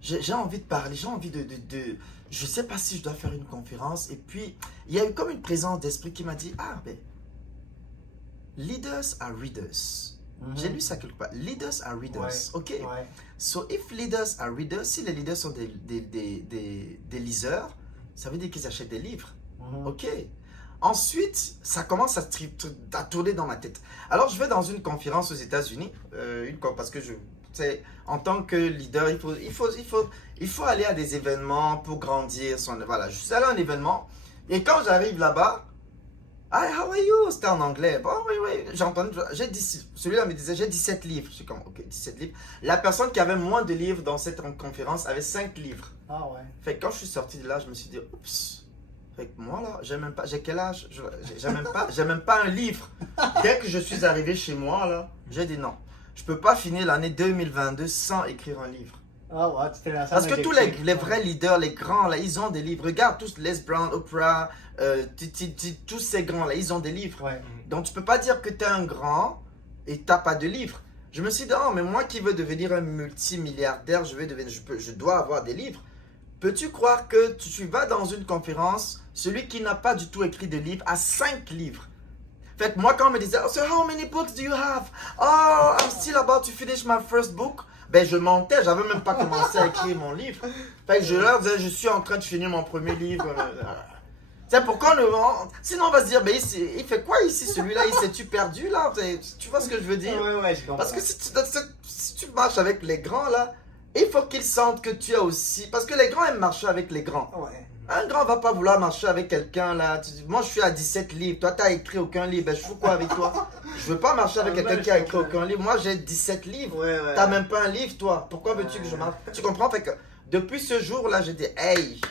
j'ai envie de parler, j'ai envie de je sais pas si je dois faire une conférence. Et puis, il y a eu comme une présence d'esprit qui m'a dit, ah ben, leaders are readers. J'ai lu ça quelque part. Leaders are readers. Ok. So, if leaders are readers, si les leaders sont des liseurs, ça veut dire qu'ils achètent des livres. Ok. Ensuite, ça commence à tourner dans ma tête. Alors, je vais dans une conférence aux États-Unis, parce que en tant que leader, il faut aller à des événements pour grandir. Voilà, je suis allé à un événement et quand j'arrive là-bas, hi, how are you? C'était en anglais. Bon, oui, j'ai entendu. Celui-là me disait, j'ai 17 livres. Je suis comme, ok, 17 livres. La personne qui avait moins de livres dans cette conférence avait 5 livres. Ah ouais. Fait que quand je suis sorti de là, je me suis dit, oups. Fait que moi là, j'ai quel âge? J'ai même pas un livre. Dès que je suis arrivé chez moi là, j'ai dit non. Je peux pas finir l'année 2022 sans écrire un livre. Ah ouais, tu t'es lancé. Parce que tous les vrais leaders, les grands là, ils ont des livres. Regarde tous Les Brown, Oprah, tous ces grands là, ils ont des livres. Ouais. Donc tu peux pas dire que tu es un grand et t'as pas de livre. Je me suis dit, oh, mais moi qui veux devenir un multimilliardaire, je dois avoir des livres. Peux-tu croire que tu vas dans une conférence, celui qui n'a pas du tout écrit de livre a 5 livres. Fait que moi, quand on me disait, oh, so how many books do you have? Oh, I'm still about to finish my first book. Ben, je mentais, j'avais même pas commencé à écrire mon livre. Fait que je leur disais, je suis en train de finir mon premier livre. C'est pourquoi sinon on va se dire, ben, il fait quoi ici, celui-là? Il s'est-tu perdu là? Tu vois ce que je veux dire? Ouais, je comprends. Parce que si tu marches avec les grands là, il faut qu'ils sentent que tu as aussi. Parce que les grands aiment marcher avec les grands. Ouais. Un grand va pas vouloir marcher avec quelqu'un là. Moi je suis à 17 livres. Toi t'as écrit aucun livre. Ben, je fais quoi avec toi? Je veux pas marcher avec quelqu'un qui a écrit aucun livre. Moi j'ai 17 livres. Ouais. T'as même pas un livre toi. Pourquoi veux-tu que je marche? Tu comprends? Fait que depuis ce jour là, j'ai dit hey.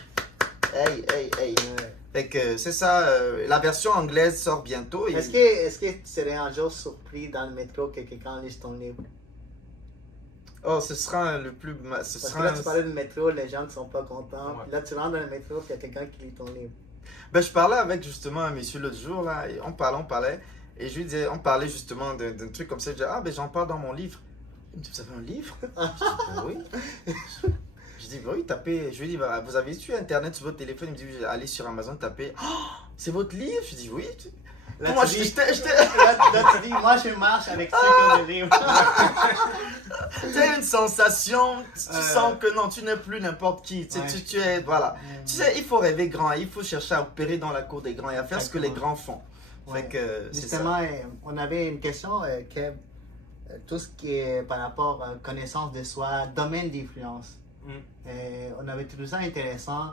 Fait que c'est ça. La version anglaise sort bientôt. Est-ce que tu serais un jour surpris dans le métro que quelqu'un lise ton livre? Oh, ce sera le plus. Parce que là, tu parlais du métro, les gens ne sont pas contents. Puis là, tu rentres dans le métro, puis il y a quelqu'un qui lit ton livre. Ben, je parlais avec justement un monsieur l'autre jour, là, et on parlait, et je lui disais, on parlait justement d'un truc comme ça. Je disais, ah, ben j'en parle dans mon livre. Il me dit, vous avez un livre? Je dis, ben, oui. Je dis, ben, oui, tapez. Je lui dis, bah, vous avez su Internet sur votre téléphone? Il me dit, allez sur Amazon, tapez. Oh, c'est votre livre? Je dis, oui. Là, Moi, tu dis, j'étais... là, tu dis, moi, je marche avec ceux qui ont des livres. C'est une sensation, tu sens que non, tu n'es plus n'importe qui. Tu es, voilà. Tu sais, il faut rêver grand, il faut chercher à opérer dans la cour des grands et à faire ce que les grands font. Ouais. Fait que, justement, on avait une question, Kev, tout ce qui est par rapport à connaissance de soi, domaine d'influence. On avait trouvé ça intéressant.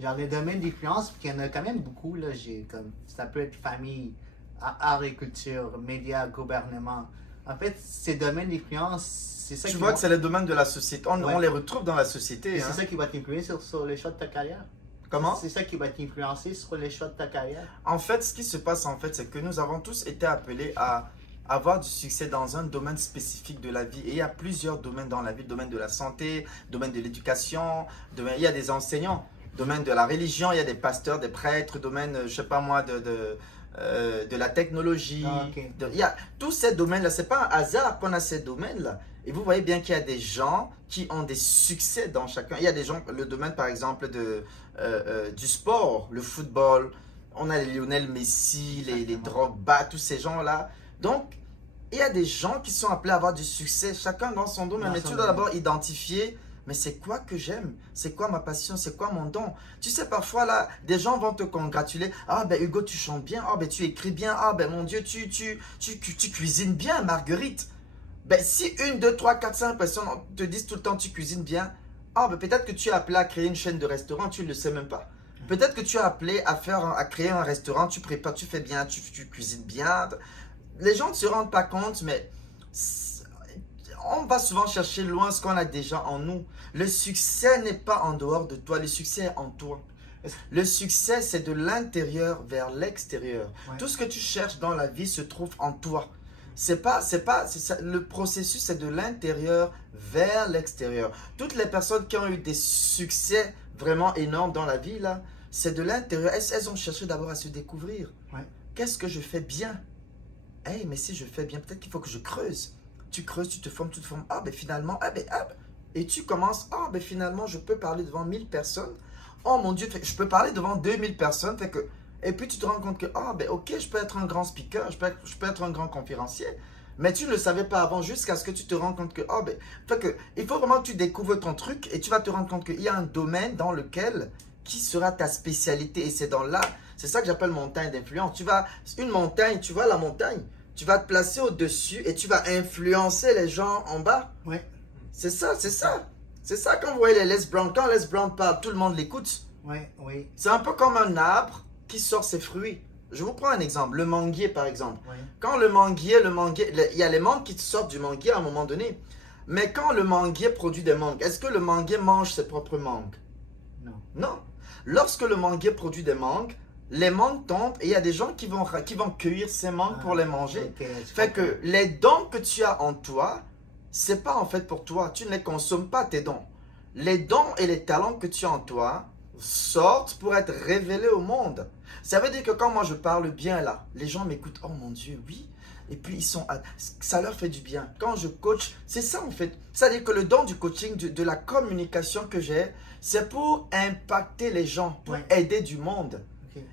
Genre les domaines d'influence, puis il y en a quand même beaucoup, là, comme, ça peut être famille, art et culture, médias, gouvernement. En fait, ces domaines d'influence, c'est ça tu qui vois que c'est les domaines de la société. On les retrouve dans la société. Et c'est ça qui va t'influencer sur les choix de ta carrière. Comment? C'est ça qui va t'influencer sur les choix de ta carrière. En fait, ce qui se passe, c'est que nous avons tous été appelés à avoir du succès dans un domaine spécifique de la vie. Et il y a plusieurs domaines dans la vie. Le domaine de la santé, le domaine de l'éducation, il y a des enseignants. Domaine de la religion, il y a des pasteurs, des prêtres, domaine, je sais pas moi, de la technologie. Okay. Il y a tous ces domaines-là. C'est pas un hasard qu'on a ces domaines-là. Et vous voyez bien qu'il y a des gens qui ont des succès dans chacun. Il y a des gens, le domaine par exemple du sport, le football. On a les Lionel Messi, les Drogba, tous ces gens-là. Donc, il y a des gens qui sont appelés à avoir du succès, chacun dans son domaine. Mais tu dois d'abord identifier, mais c'est quoi que j'aime? C'est quoi ma passion? C'est quoi mon don? Tu sais, parfois, là, des gens vont te congratuler. Ah, ben Hugo, tu chantes bien. Ah, ben tu écris bien. Ah, ben mon Dieu, tu cuisines bien, Marguerite. Ben si 1, 2, 3, 4, 5 personnes te disent tout le temps tu cuisines bien, ah, ben peut-être que tu es appelé à créer une chaîne de restaurants, tu ne le sais même pas. Peut-être que tu es appelé à créer un restaurant, tu prépares, tu fais bien, tu cuisines bien. Les gens ne se rendent pas compte, mais on va souvent chercher loin ce qu'on a déjà en nous. Le succès n'est pas en dehors de toi, le succès est en toi. Le succès, c'est de l'intérieur vers l'extérieur. Ouais. Tout ce que tu cherches dans la vie se trouve en toi. Le processus, c'est de l'intérieur vers l'extérieur. Toutes les personnes qui ont eu des succès vraiment énormes dans la vie, là, c'est de l'intérieur. Elles ont cherché d'abord à se découvrir. Ouais. Qu'est-ce que je fais bien? Hey, mais si je fais bien, peut-être qu'il faut que je creuse. Tu creuses, tu te formes. Ah, ben finalement, et tu commences, ah, ben finalement, je peux parler devant 1000 personnes. Oh mon Dieu, je peux parler devant 2000 personnes. Fait que, et puis tu te rends compte que, ah, ben ok, je peux être un grand speaker, je peux être un grand conférencier. Mais tu ne le savais pas avant jusqu'à ce que tu te rends compte que, ah, ben, fait que, il faut vraiment que tu découvres ton truc et tu vas te rendre compte qu'il y a un domaine dans lequel, qui sera ta spécialité. Et c'est dans là, c'est ça que j'appelle montagne d'influence. Une montagne, tu vois la montagne, tu vas te placer au-dessus et tu vas influencer les gens en bas. Ouais. C'est ça. C'est ça quand vous voyez les Les Brown. Quand Les Brown parle, tout le monde l'écoute. Oui. C'est un peu comme un arbre qui sort ses fruits. Je vous prends un exemple, le manguier par exemple. Oui. Quand le manguier, il y a les mangues qui sortent du manguier à un moment donné. Mais quand le manguier produit des mangues, est-ce que le manguier mange ses propres mangues? Non. Lorsque le manguier produit des mangues, les mangues tombent et il y a des gens qui vont cueillir ces mangues pour les manger. Fait que les dons que tu as en toi, c'est pas en fait pour toi. Tu ne les consommes pas, tes dons. Les dons et les talents que tu as en toi sortent pour être révélés au monde. Ça veut dire que quand moi je parle bien là, les gens m'écoutent. Oh mon Dieu, oui. Et puis ça leur fait du bien. Quand je coach, c'est ça en fait. C'est-à-dire que le don du coaching, de la communication que j'ai, c'est pour impacter les gens, pour aider du monde.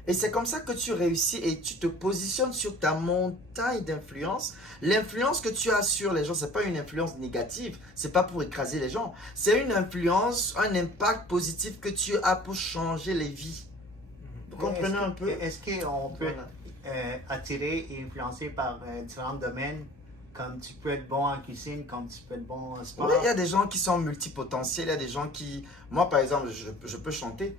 Et c'est comme ça que tu réussis et tu te positionnes sur ta montagne d'influence. L'influence que tu as sur les gens, ce n'est pas une influence négative. Ce n'est pas pour écraser les gens. C'est une influence, un impact positif que tu as pour changer les vies. Vous comprenez un peu? Est-ce qu'on peut être attiré et influencé par différents domaines? Comme tu peux être bon en cuisine, comme tu peux être bon en sport? Oui, il y a des gens qui sont multipotentiels. Il y a des gens qui... Moi, par exemple, je peux chanter.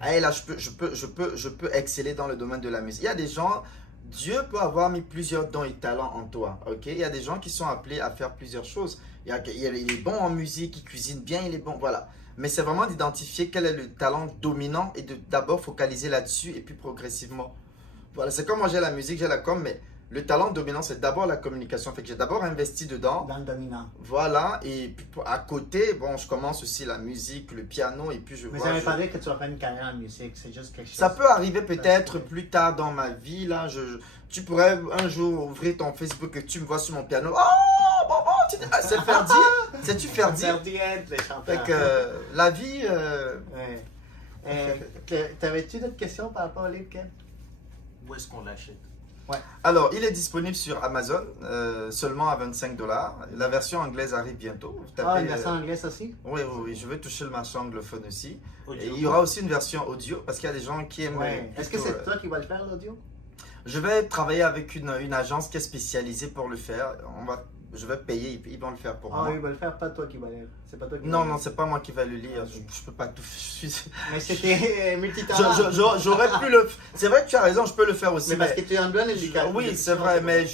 Hey, là, je peux exceller dans le domaine de la musique. Il y a des gens, Dieu peut avoir mis plusieurs dons et talents en toi. Okay? Il y a des gens qui sont appelés à faire plusieurs choses. Il est bon en musique, il cuisine bien, il est bon, voilà. Mais c'est vraiment d'identifier quel est le talent dominant et d'abord focaliser là-dessus et puis progressivement. Voilà, c'est comme moi j'ai la musique, j'ai la com, mais le talent dominant, c'est d'abord la communication. Fait que j'ai d'abord investi dedans. Dans le dominant. Voilà. Et puis à côté, bon, je commence aussi la musique, le piano. Et puis je vois. Mais ça ne veut pas dire que tu vas faire une carrière en musique. C'est juste quelque chose. Ça peut arriver peut-être plus tard dans ma vie. Là, tu pourrais un jour ouvrir ton Facebook et tu me vois sur mon piano. Oh, bon, tu dis, c'est Ferdi. C'est-tu Ferdi? Ferdi aide les chanteurs. Fait que la vie. T'avais-tu d'autres questions par rapport au livre, Ken? Où est-ce qu'on l'achète? Ouais. Alors, il est disponible sur Amazon, seulement à 25 $. La version anglaise arrive bientôt. Vous tapez, Une version anglaise aussi? Oui, oui, oui, je veux toucher le marché anglophone aussi. Audio. Et il y aura aussi une version audio, parce qu'il y a des gens qui aiment... Ouais. Est-ce que plutôt, c'est toi qui vas le faire, l'audio? Je vais travailler avec une agence qui est spécialisée pour le faire. Je vais payer, ils vont le faire pour Ah, moi. il va le faire, pas toi qui va le lire. C'est pas toi qui Non, va le non, lire. c'est pas moi qui vais le lire. Je peux pas tout. Mais c'était multitalent. J'aurais pu le. C'est vrai que tu as raison, je peux le faire aussi. Mais parce que tu es en bonne éducation. Oui, c'est vrai, mais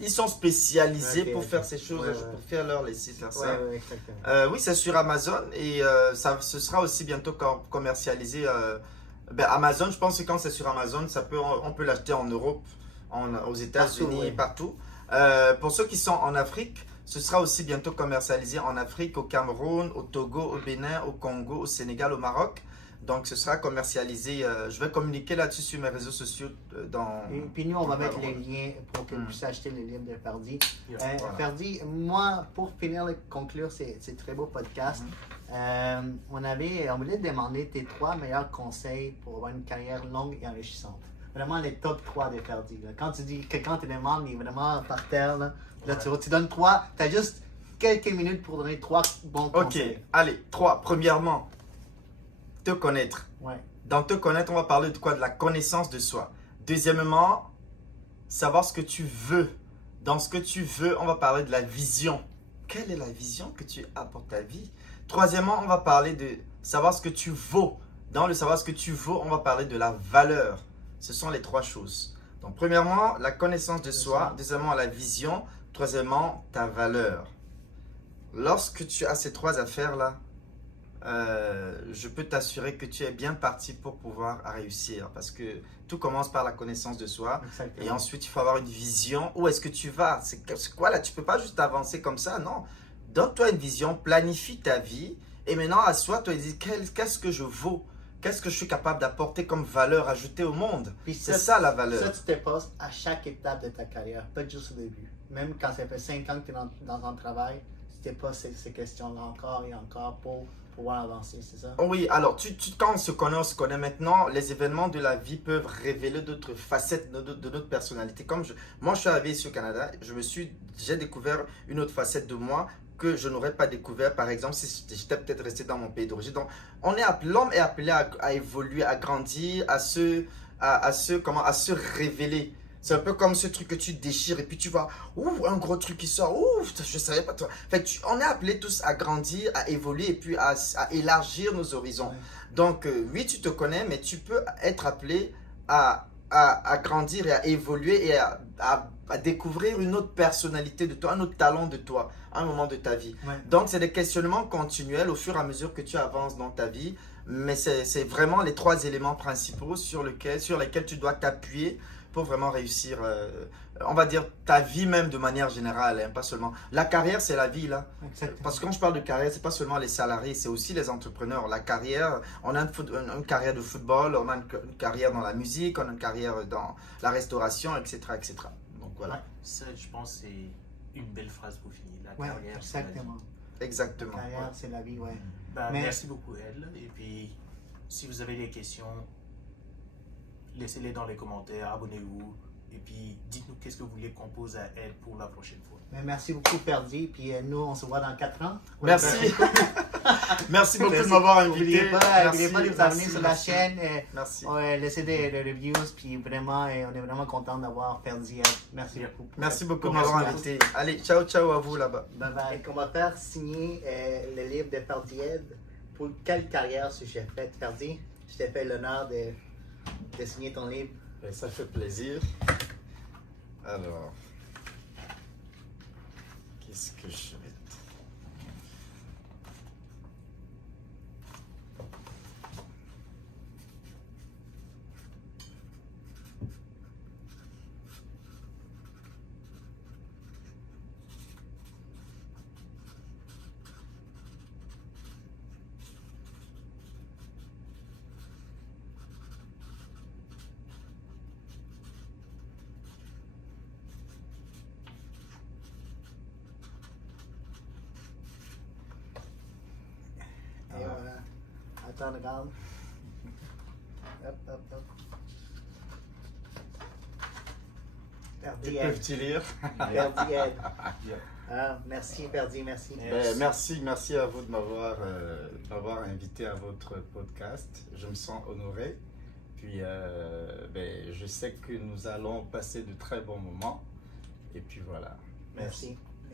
ils sont spécialisés Ok, pour ok. faire ces choses. Ouais, Je ouais. préfère leur laisser faire ça. Ouais, exactement. Oui, c'est sur Amazon et ce sera aussi bientôt commercialisé. Amazon, je pense que quand c'est sur Amazon, on peut l'acheter en Europe, aux États-Unis, partout. Pour ceux qui sont en Afrique, ce sera aussi bientôt commercialisé en Afrique, au Cameroun, au Togo, au Bénin, au Congo, au Sénégal, au Maroc. Donc, ce sera commercialisé. Je vais communiquer là-dessus sur mes réseaux sociaux. Et puis nous, on va mettre les liens pour que vous puissiez acheter les livres de Ferdi. Yeah. Voilà. Ferdi, moi, pour finir et conclure ces très beaux podcasts, on voulait te demander tes 3 meilleurs conseils pour avoir une carrière longue et enrichissante. Vraiment les top 3 de Ferdi. Là. Quand tu dis que quand tu demandes, il est vraiment par terre. Là tu donnes 3, tu as juste quelques minutes pour donner 3 bons conseils. Ok, allez, 3. Premièrement, te connaître. Ouais. Dans te connaître, on va parler de quoi? De la connaissance de soi. Deuxièmement, savoir ce que tu veux. Dans ce que tu veux, on va parler de la vision. Quelle est la vision que tu as pour ta vie? Troisièmement, on va parler de savoir ce que tu vaux. Dans le savoir ce que tu vaux, on va parler de la valeur. Ce sont les 3 choses. Donc, premièrement, la connaissance de soi. Deuxièmement, la vision. Troisièmement, ta valeur. Lorsque tu as ces 3 affaires-là, je peux t'assurer que tu es bien parti pour pouvoir réussir. Parce que tout commence par la connaissance de soi. Exactement. Et ensuite, il faut avoir une vision. Où est-ce que tu vas? C'est quoi là? Tu ne peux pas juste avancer comme ça, non. Donne-toi une vision, planifie ta vie. Et maintenant, assois-toi et dis, qu'est-ce que je vaux? Qu'est-ce que je suis capable d'apporter comme valeur ajoutée au monde? C'est ça la valeur. Ça, tu te poses à chaque étape de ta carrière, pas juste au début. Même quand ça fait 5 ans que tu es dans un travail, tu te poses ces questions-là encore et encore pour pouvoir avancer, c'est ça? Oui, alors quand on se connaît maintenant, les événements de la vie peuvent révéler d'autres facettes de notre personnalité. Moi, je suis arrivé ici au Canada, j'ai découvert une autre facette de moi que je n'aurais pas découvert, par exemple, si j'étais peut-être resté dans mon pays d'origine. Donc, l'homme est appelé à évoluer, à grandir, à se révéler. C'est un peu comme ce truc que tu déchires et puis tu vois, un gros truc qui sort, je savais pas toi. En fait, on est appelés tous à grandir, à évoluer et puis à élargir nos horizons. Ouais. Donc, oui, tu te connais, mais tu peux être appelé à grandir et à évoluer et à découvrir une autre personnalité de toi, un autre talent de toi, à un moment de ta vie. Ouais. Donc, c'est des questionnements continuels au fur et à mesure que tu avances dans ta vie. Mais c'est vraiment les 3 éléments principaux sur lesquels tu dois t'appuyer pour vraiment réussir, on va dire, ta vie même de manière générale, hein, pas seulement. La carrière, c'est la vie, là. Exactement. Parce que quand je parle de carrière, c'est pas seulement les salariés, c'est aussi les entrepreneurs. La carrière, on a une carrière de football, on a une carrière dans la musique, on a une carrière dans la restauration, etc., etc. Donc voilà. Ouais. Ça, je pense, c'est une belle phrase pour finir. La Ouais, carrière, c'est la vie. exactement. Exactement. La carrière, c'est la vie, ouais. Ben, merci beaucoup, Elle. Et puis, si vous avez des questions, laissez-les dans les commentaires, abonnez-vous. Et puis, dites-nous qu'est-ce que vous voulez qu'on pose à Elle pour la prochaine fois. Mais merci beaucoup, Ferdi. Puis nous, on se voit dans 4 ans. Merci. Merci beaucoup de m'avoir invité. N'oubliez pas de vous abonner sur la chaîne. Merci. Laissez des reviews. Puis vraiment, on est vraiment content d'avoir Ferdi. Merci beaucoup. Merci beaucoup de m'avoir invité. Allez, ciao, ciao à vous là-bas. Bye bye. On va faire signer le livre de Ferdi Ed. Pour quelle carrière j'ai fait, Ferdi? Je t'ai fait l'honneur de signer ton livre. Ça fait plaisir. Alors, qu'est-ce que je vais... Et voilà. Attends, regarde. Hop, hop, hop. Ferdi Ed. Peuvent-ils lire? Ferdi Ed. Ah, merci Ferdi, merci. Merci à vous de m'avoir invité à votre podcast. Je me sens honoré. Puis je sais que nous allons passer de très bons moments. Et puis voilà. Merci.